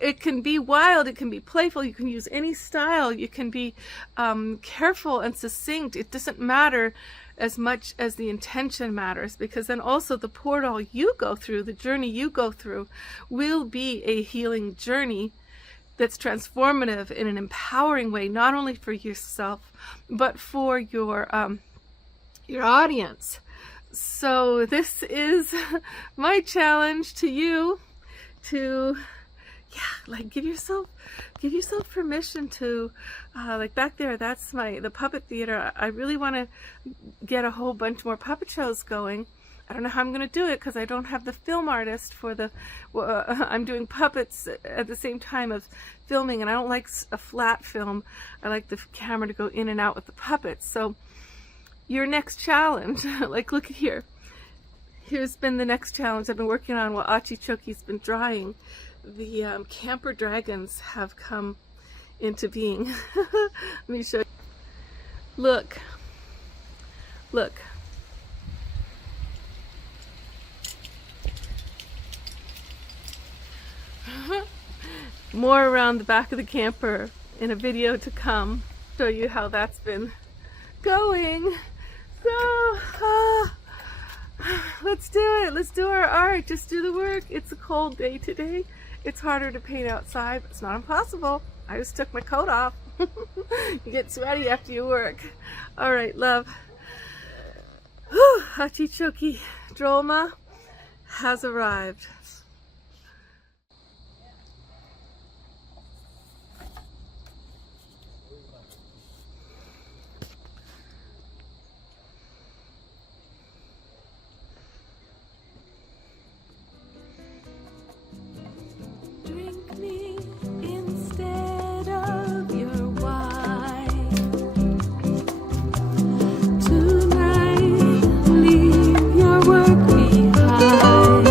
It can be wild, it can be playful, you can use any style, you can be careful and succinct. It doesn't matter as much as the intention matters, because then also the portal you go through, the journey you go through, will be a healing journey that's transformative in an empowering way, not only for yourself, but for your audience. So this is my challenge to you to like give yourself permission to like back there, that's the puppet theater. I really want to get a whole bunch more puppet shows going. I don't know how I'm going to do it because I don't have the film artist for the I'm doing puppets at the same time of filming, and I don't like a flat film. I like the camera to go in and out with the puppets. So your next challenge, like look at here, here's been the next challenge I've been working on while Achi Chokyi's been drawing. The camper dragons have come into being. Let me show you. Look. More around the back of the camper in a video to come. Show you how that's been going. So, let's do it. Let's do our art. Just do the work. It's a cold day today. It's harder to paint outside, but it's not impossible. I just took my coat off. You get sweaty after you work. All right, love. Whew, Achi Chokyi Drolma has arrived. Drink me instead of your wine. Tonight, leave your work behind.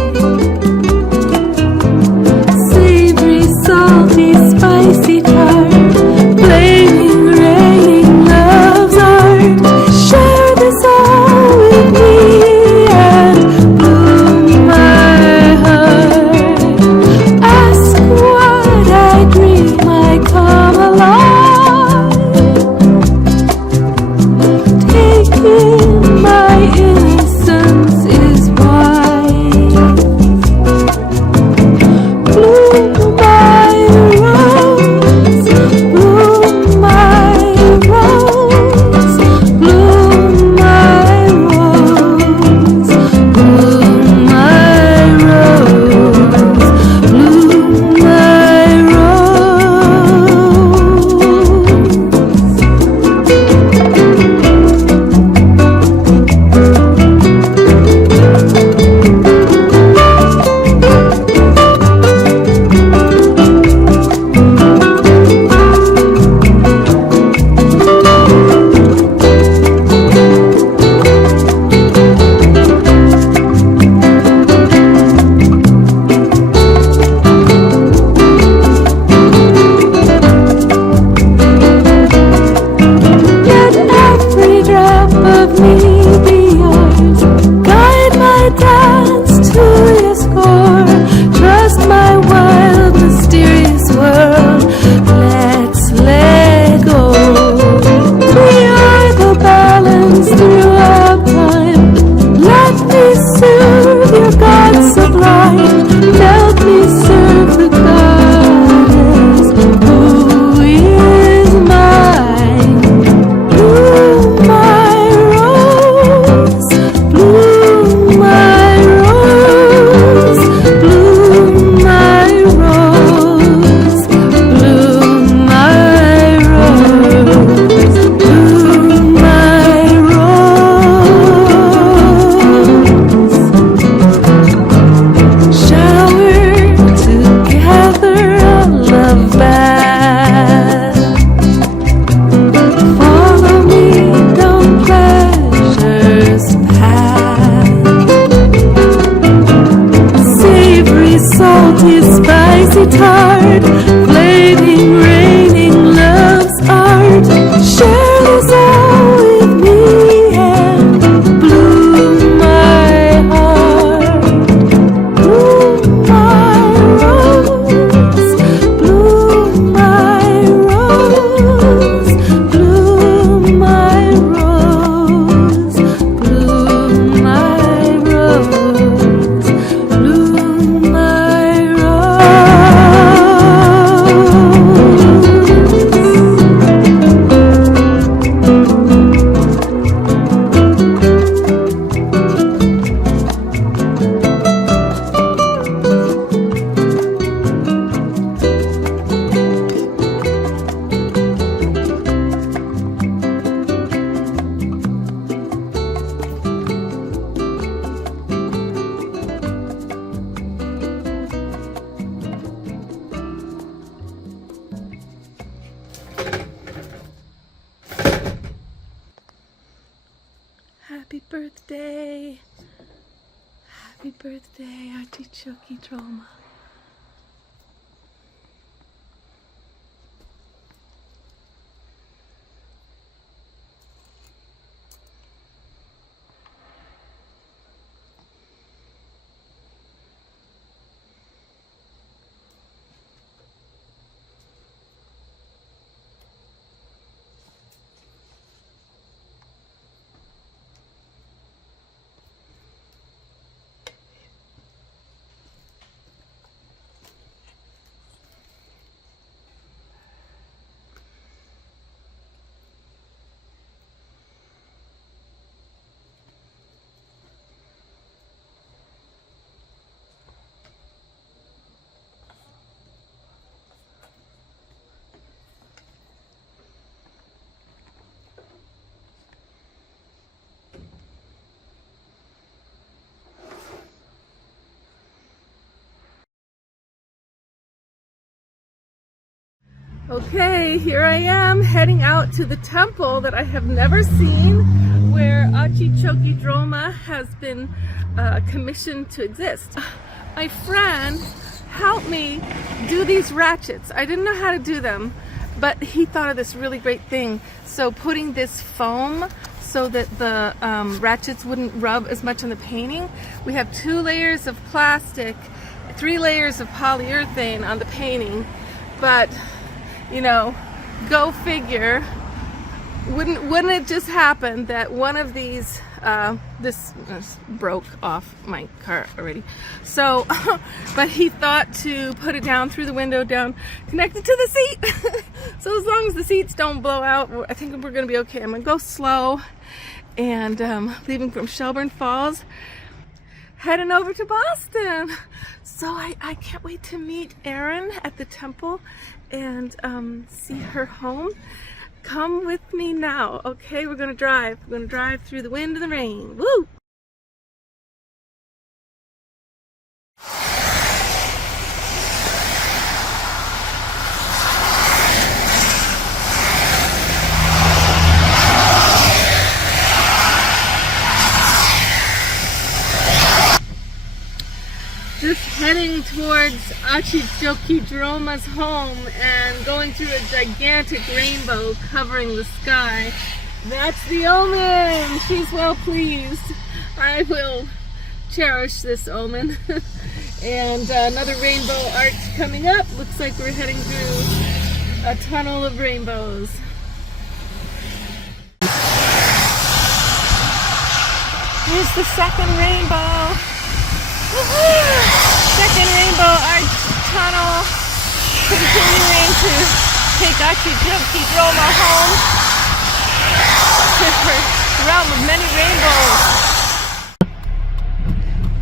birthday. Happy birthday, Achi Chokyi Drolma. Okay, here I am heading out to the temple that I have never seen, where Achi Chokyi Drolma has been commissioned to exist. My friend helped me do these ratchets. I didn't know how to do them, but he thought of this really great thing. So putting this foam so that the ratchets wouldn't rub as much on the painting. We have 2 layers of plastic, 3 layers of polyurethane on the painting, but you know, go figure, wouldn't it just happen that one of these, this broke off my car already. So, but he thought to put it down through the window, down, connected to the seat. So as long as the seats don't blow out, I think we're gonna be okay. I'm gonna go slow, and leaving from Shelburne Falls, heading over to Boston. So I can't wait to meet Erin at the temple and see her home. Come with me now, okay? We're gonna drive. We're gonna drive through the wind and the rain. Woo! Just heading towards Achi Chokyi Drolma's home and going through a gigantic rainbow covering the sky. That's the omen! She's well pleased. I will cherish this omen. And another rainbow arch coming up. Looks like we're heading through a tunnel of rainbows. Here's the second rainbow. Second rainbow arch tunnel, continuing to take Achi Chokyi Drolma home to her realm of many rainbows.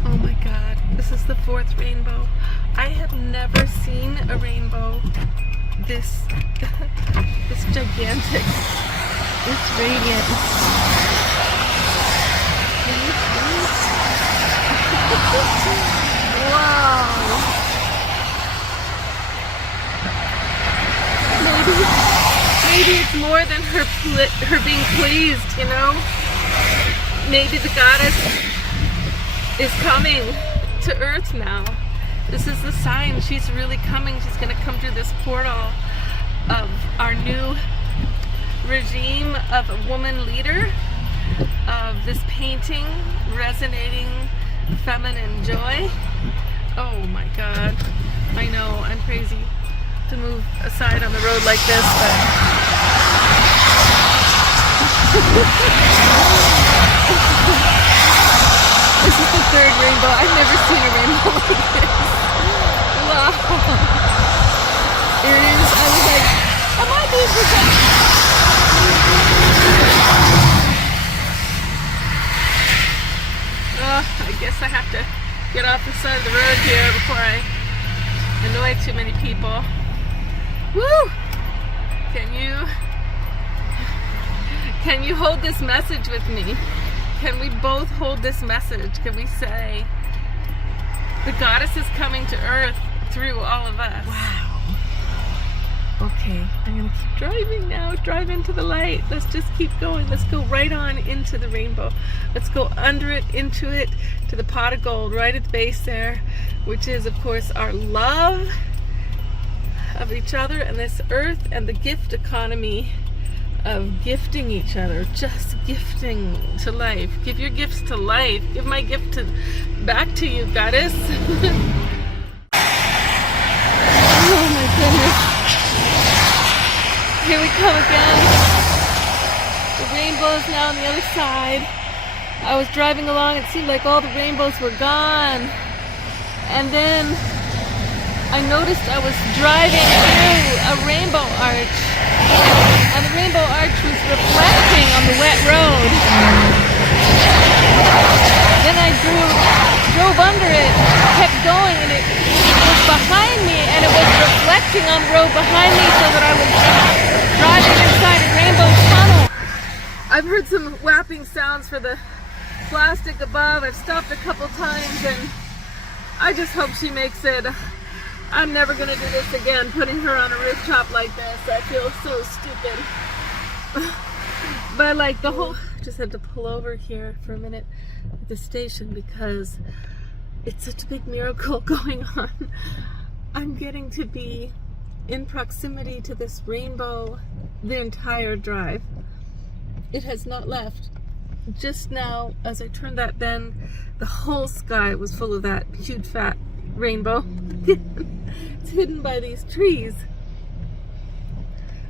Oh my god, this is the 4th rainbow. I have never seen a rainbow this gigantic, this radiant. Wow. Maybe it's more than her being pleased, you know? Maybe the goddess is coming to Earth now. This is the sign. She's really coming. She's going to come through this portal of our new regime of a woman leader, of this painting resonating feminine joy. Oh my god. I know, I'm crazy to move aside on the road like this, but this is the 3rd rainbow. I've never seen a rainbow like this. Wow. It is. I was like, am I being protected? I guess I have to get off the side of the road here before I annoy too many people. Woo! Can you hold this message with me? Can we both hold this message? Can we say, the goddess is coming to Earth through all of us? Wow. Okay. Okay, I'm gonna keep driving now. Drive into the light. Let's just keep going. Let's go right on into the rainbow. Let's go under it, into it, to the pot of gold right at the base there, which is, of course, our love of each other and this earth and the gift economy of gifting each other, just gifting to life. Give your gifts to life. Give my gift back to you, goddess. Oh my goodness. Here we come again. The rainbow is now on the other side. I was driving along, it seemed like all the rainbows were gone. And then I noticed I was driving through a rainbow arch. And the rainbow arch was reflecting on the wet road. Then I drove under it, kept going, and it was behind me, and it was reflecting on the road behind me, so that I was driving inside a rainbow tunnel. I've heard some whapping sounds for the plastic above. I've stopped a couple times, and I just hope she makes it. I'm never going to do this again, putting her on a rooftop like this. I feel so stupid. But like the whole... Just had to pull over here for a minute at the station because it's such a big miracle going on. I'm getting to be in proximity to this rainbow the entire drive. It has not left. Just now, as I turned that bend, the whole sky was full of that huge fat rainbow. It's hidden by these trees.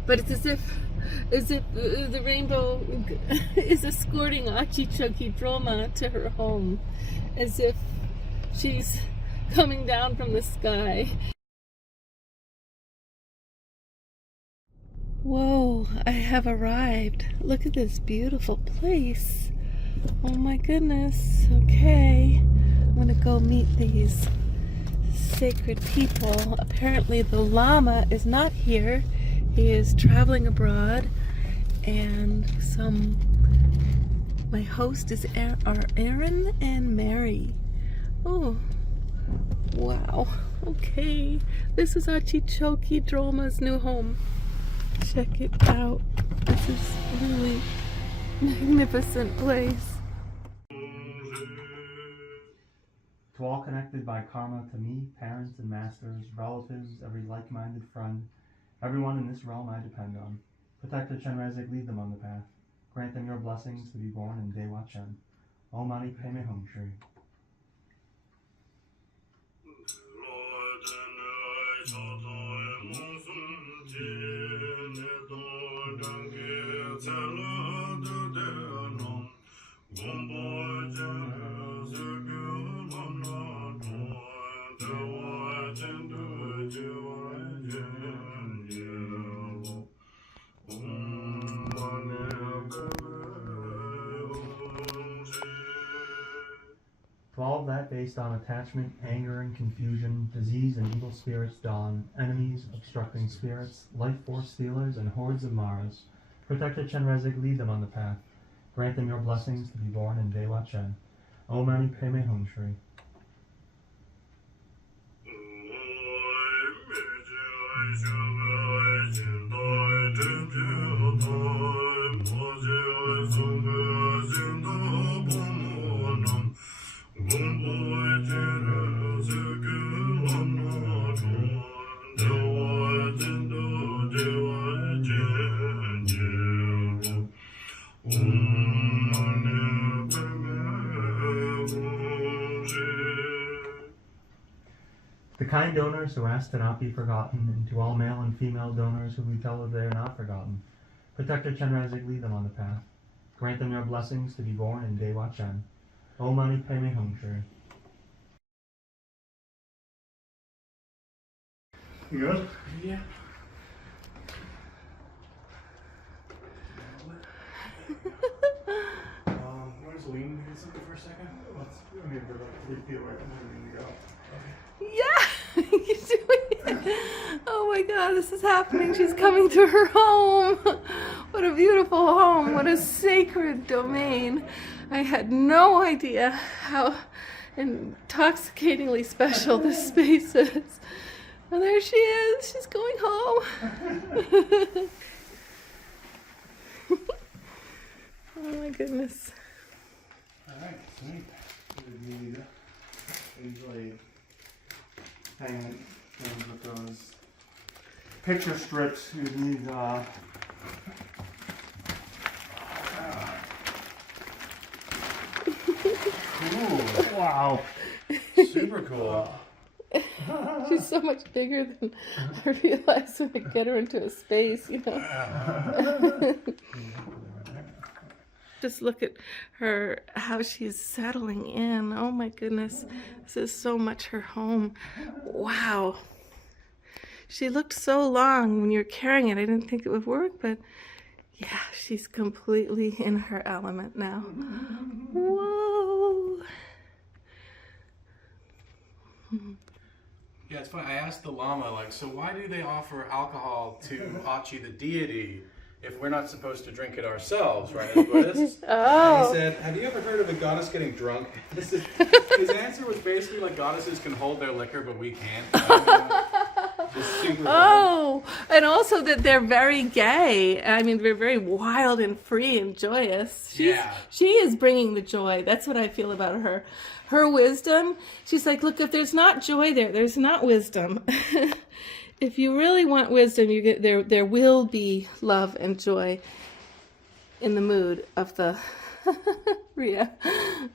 But it's as if the rainbow is escorting Achi Chokyi Drolma to her home, as if she's coming down from the sky. Whoa, I have arrived. Look at this beautiful place. Oh my goodness. Okay, I'm gonna go meet these sacred people. Apparently the Lama is not here. He is traveling abroad, and my host are Aaron and Mary. Oh, wow. Okay, this is Achi Chokyi Drolma's new home. Check it out. This is a really magnificent place. To all connected by karma, to me, parents and masters, relatives, every like-minded friend, everyone in this realm I depend on. Protector Chenrezig, lead them on the path. Grant them your blessings to be born in Dewa Chen. Om Mani Padme Hum Shri. To all that based on attachment, anger and confusion, disease and evil spirits dawn, enemies, obstructing spirits, life force stealers, and hordes of Maras. Protector Chenrezig, lead them on the path. Grant them your blessings to be born in Dewa Chen. Om Mani Padme Hum Shri. The kind donors who ask to not be forgotten, and to all male and female donors who we tell that they are not forgotten. Protector Chenrezig, lead them on the path. Grant them your blessings to be born in Dewa Chen. Om Mani Padme Hum Shri. You good? Yeah. Where's Lean? Can you sit there for a second? I need to go like 3 feet away from where we need to go. Okay. Yeah, you're doing it. Oh my God, this is happening. She's coming to her home. What a beautiful home. What a sacred domain. I had no idea how intoxicatingly special this space is. Oh, there she is. She's going home. Oh my goodness. Alright, sweet. We need usually hang things with those picture strips. You need cool. Wow. Super cool. She's so much bigger than I realized when I get her into a space, you know. Just look at her, how she's settling in. Oh my goodness. This is so much her home. Wow. She looked so long when you were carrying it. I didn't think it would work, but yeah, she's completely in her element now. Whoa. Yeah, it's funny. I asked the Lama, like, so why do they offer alcohol to Achi, the deity, if we're not supposed to drink it ourselves, right, as Buddhists? Oh. And he said, have you ever heard of a goddess getting drunk? His answer was basically like goddesses can hold their liquor, but we can't. Just super Oh, and also that they're very gay. I mean, they're very wild and free and joyous. She is bringing the joy. That's what I feel about her. Her wisdom, she's like, look, if there's not joy there, there's not wisdom. If you really want wisdom, you get there will be love and joy in the mood of the Rhea.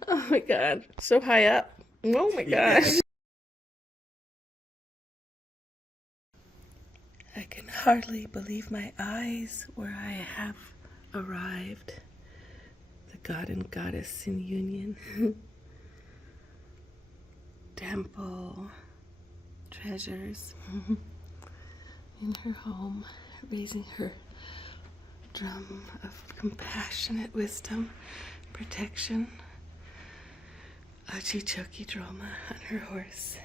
Oh my God, so high up. Oh my gosh. I can hardly believe my eyes where I have arrived. The God and Goddess in union. Temple, treasures in her home, raising her drum of compassionate wisdom, protection. Achi Chokyi Drolma on her horse.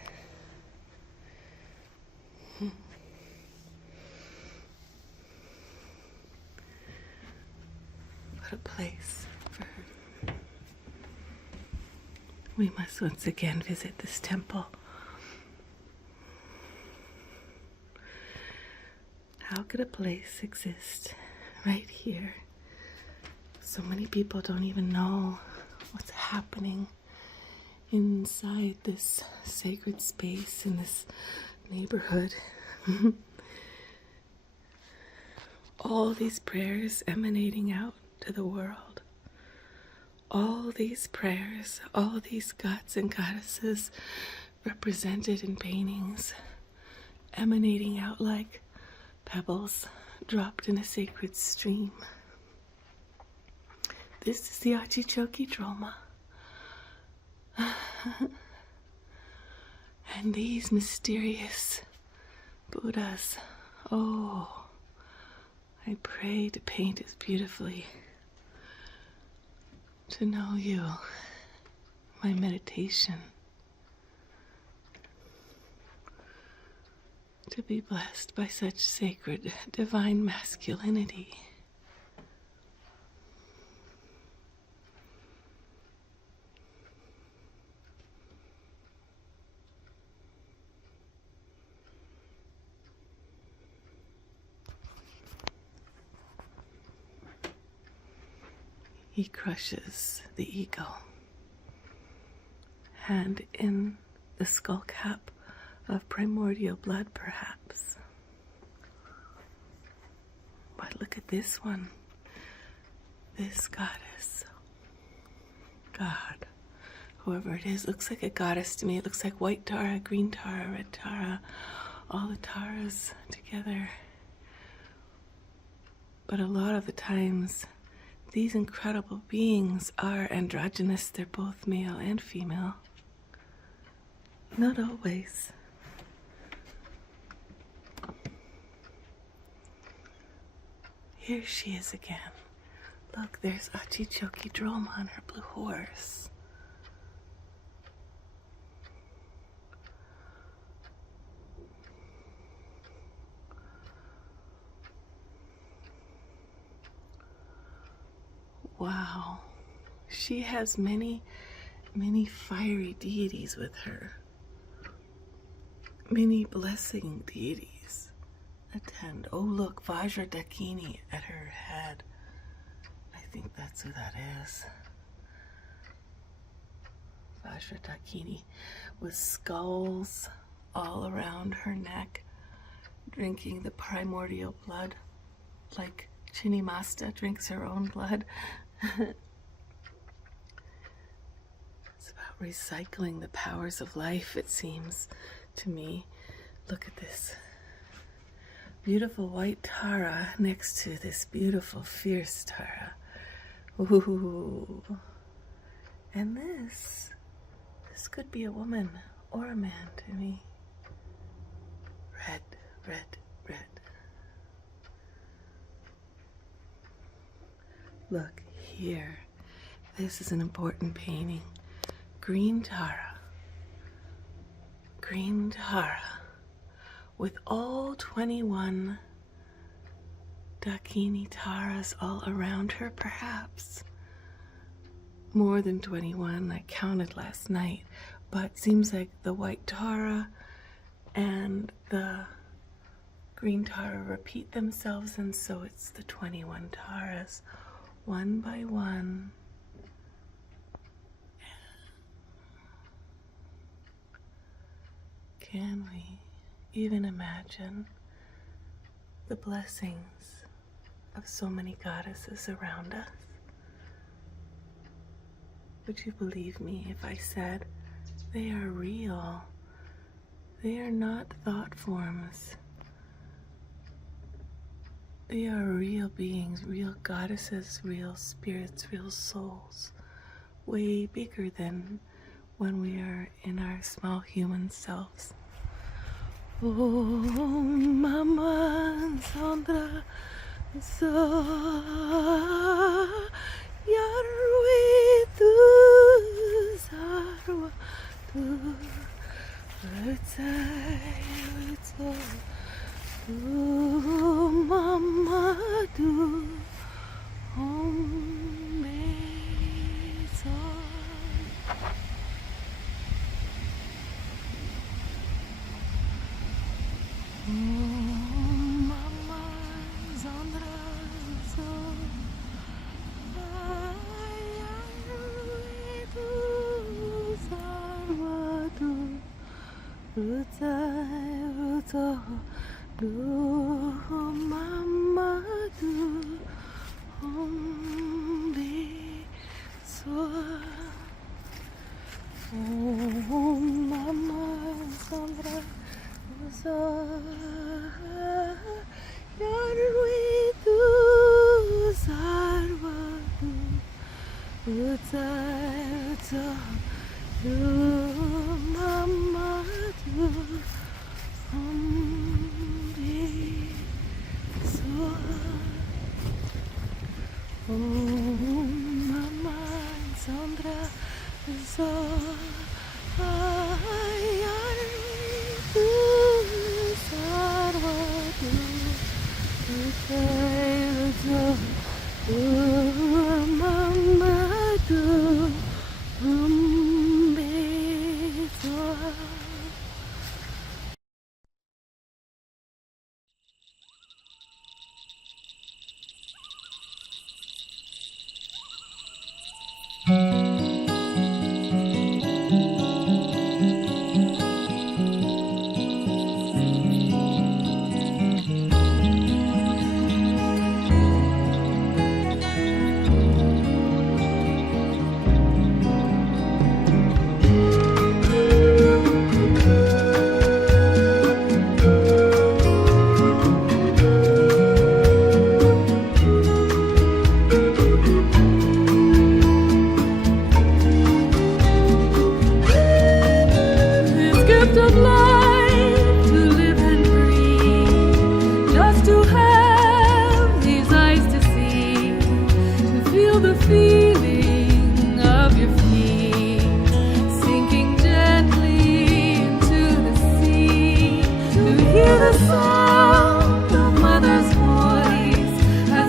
What a place for her. We must once again visit this temple. How could a place exist right here? So many people don't even know what's happening inside this sacred space in this neighborhood. All these prayers emanating out to the world. All these prayers, all these gods and goddesses represented in paintings, emanating out like pebbles dropped in a sacred stream. This is the Achi Chokyi Drolma. And these mysterious Buddhas, oh, I pray to paint as beautifully, to know you, my meditation, to be blessed by such sacred divine masculinity. He crushes the ego. Hand in the skull cap of primordial blood, perhaps. But look at this one. This goddess. God. Whoever it is, looks like a goddess to me. It looks like white Tara, green Tara, red Tara, all the Taras together. But a lot of the times, these incredible beings are androgynous. They're both male and female. Not always. Here she is again. Look, there's Achi Chokyi Drolma on her blue horse. Wow. She has many, many fiery deities with her. many blessing deities attend. Oh look, Vajra Dakini at her head. I think that's who that is. Vajra Dakini with skulls all around her neck, drinking the primordial blood like Chinnimasta drinks her own blood. It's about recycling the powers of life, it seems to me. Look at this beautiful white Tara next to this beautiful fierce Tara. Ooh. And this could be a woman or a man to me. Red, red, red. Look here. This is an important painting. Green Tara. Green Tara. With all 21 Dakini Taras all around her, perhaps. More than 21, I counted last night. But seems like the white Tara and the green Tara repeat themselves, and so it's the 21 Taras, one by one. Can we even imagine the blessings of so many goddesses around us? Would you believe me if I said they are real? They are not thought forms. They are real beings, real goddesses, real spirits, real souls, way bigger than when we are in our small human selves. Oh, Mama Sandra, so Yarwe tu sarwa tu tu Mama tu home so. Mama Sandra so Mama do oh Mama Sandra so Yarwe tu sarva tu Mama do oh Mama Sandra so Mama do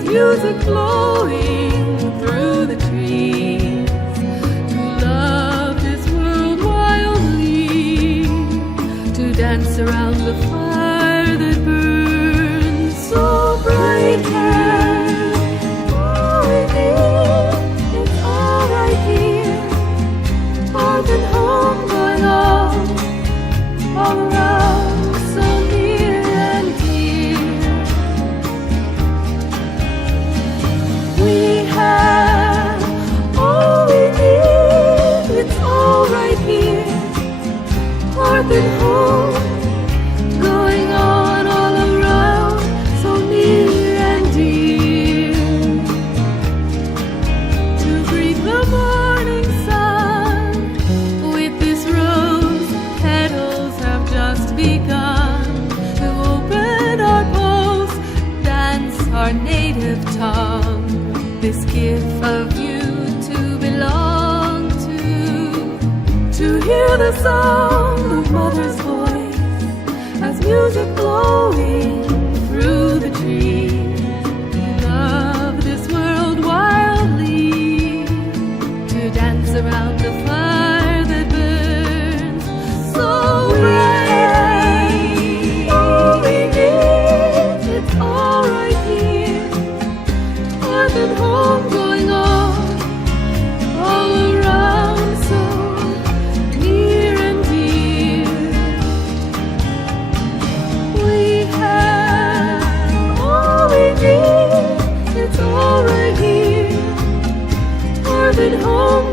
music flowing through the trees, to love this world wildly, to dance dance around the fire that burns so bright here. Oh, it's all right here. Hearth and home going on all around, so near and dear. We have all we need. It's all right here. Hearth and home going on all around, so near and dear. To greet the morning sun with this rose, petals have just begun to open our posts, dance our native tongue. This gift of you to belong to hear the sound of mother's voice as music blowing through the trees. We love this world wildly, to dance around the fire that burns so brightly. All we need, it's all right here. Hearth and home going on all around, so near and dear. We have all we need. It's all right here. Hearth and home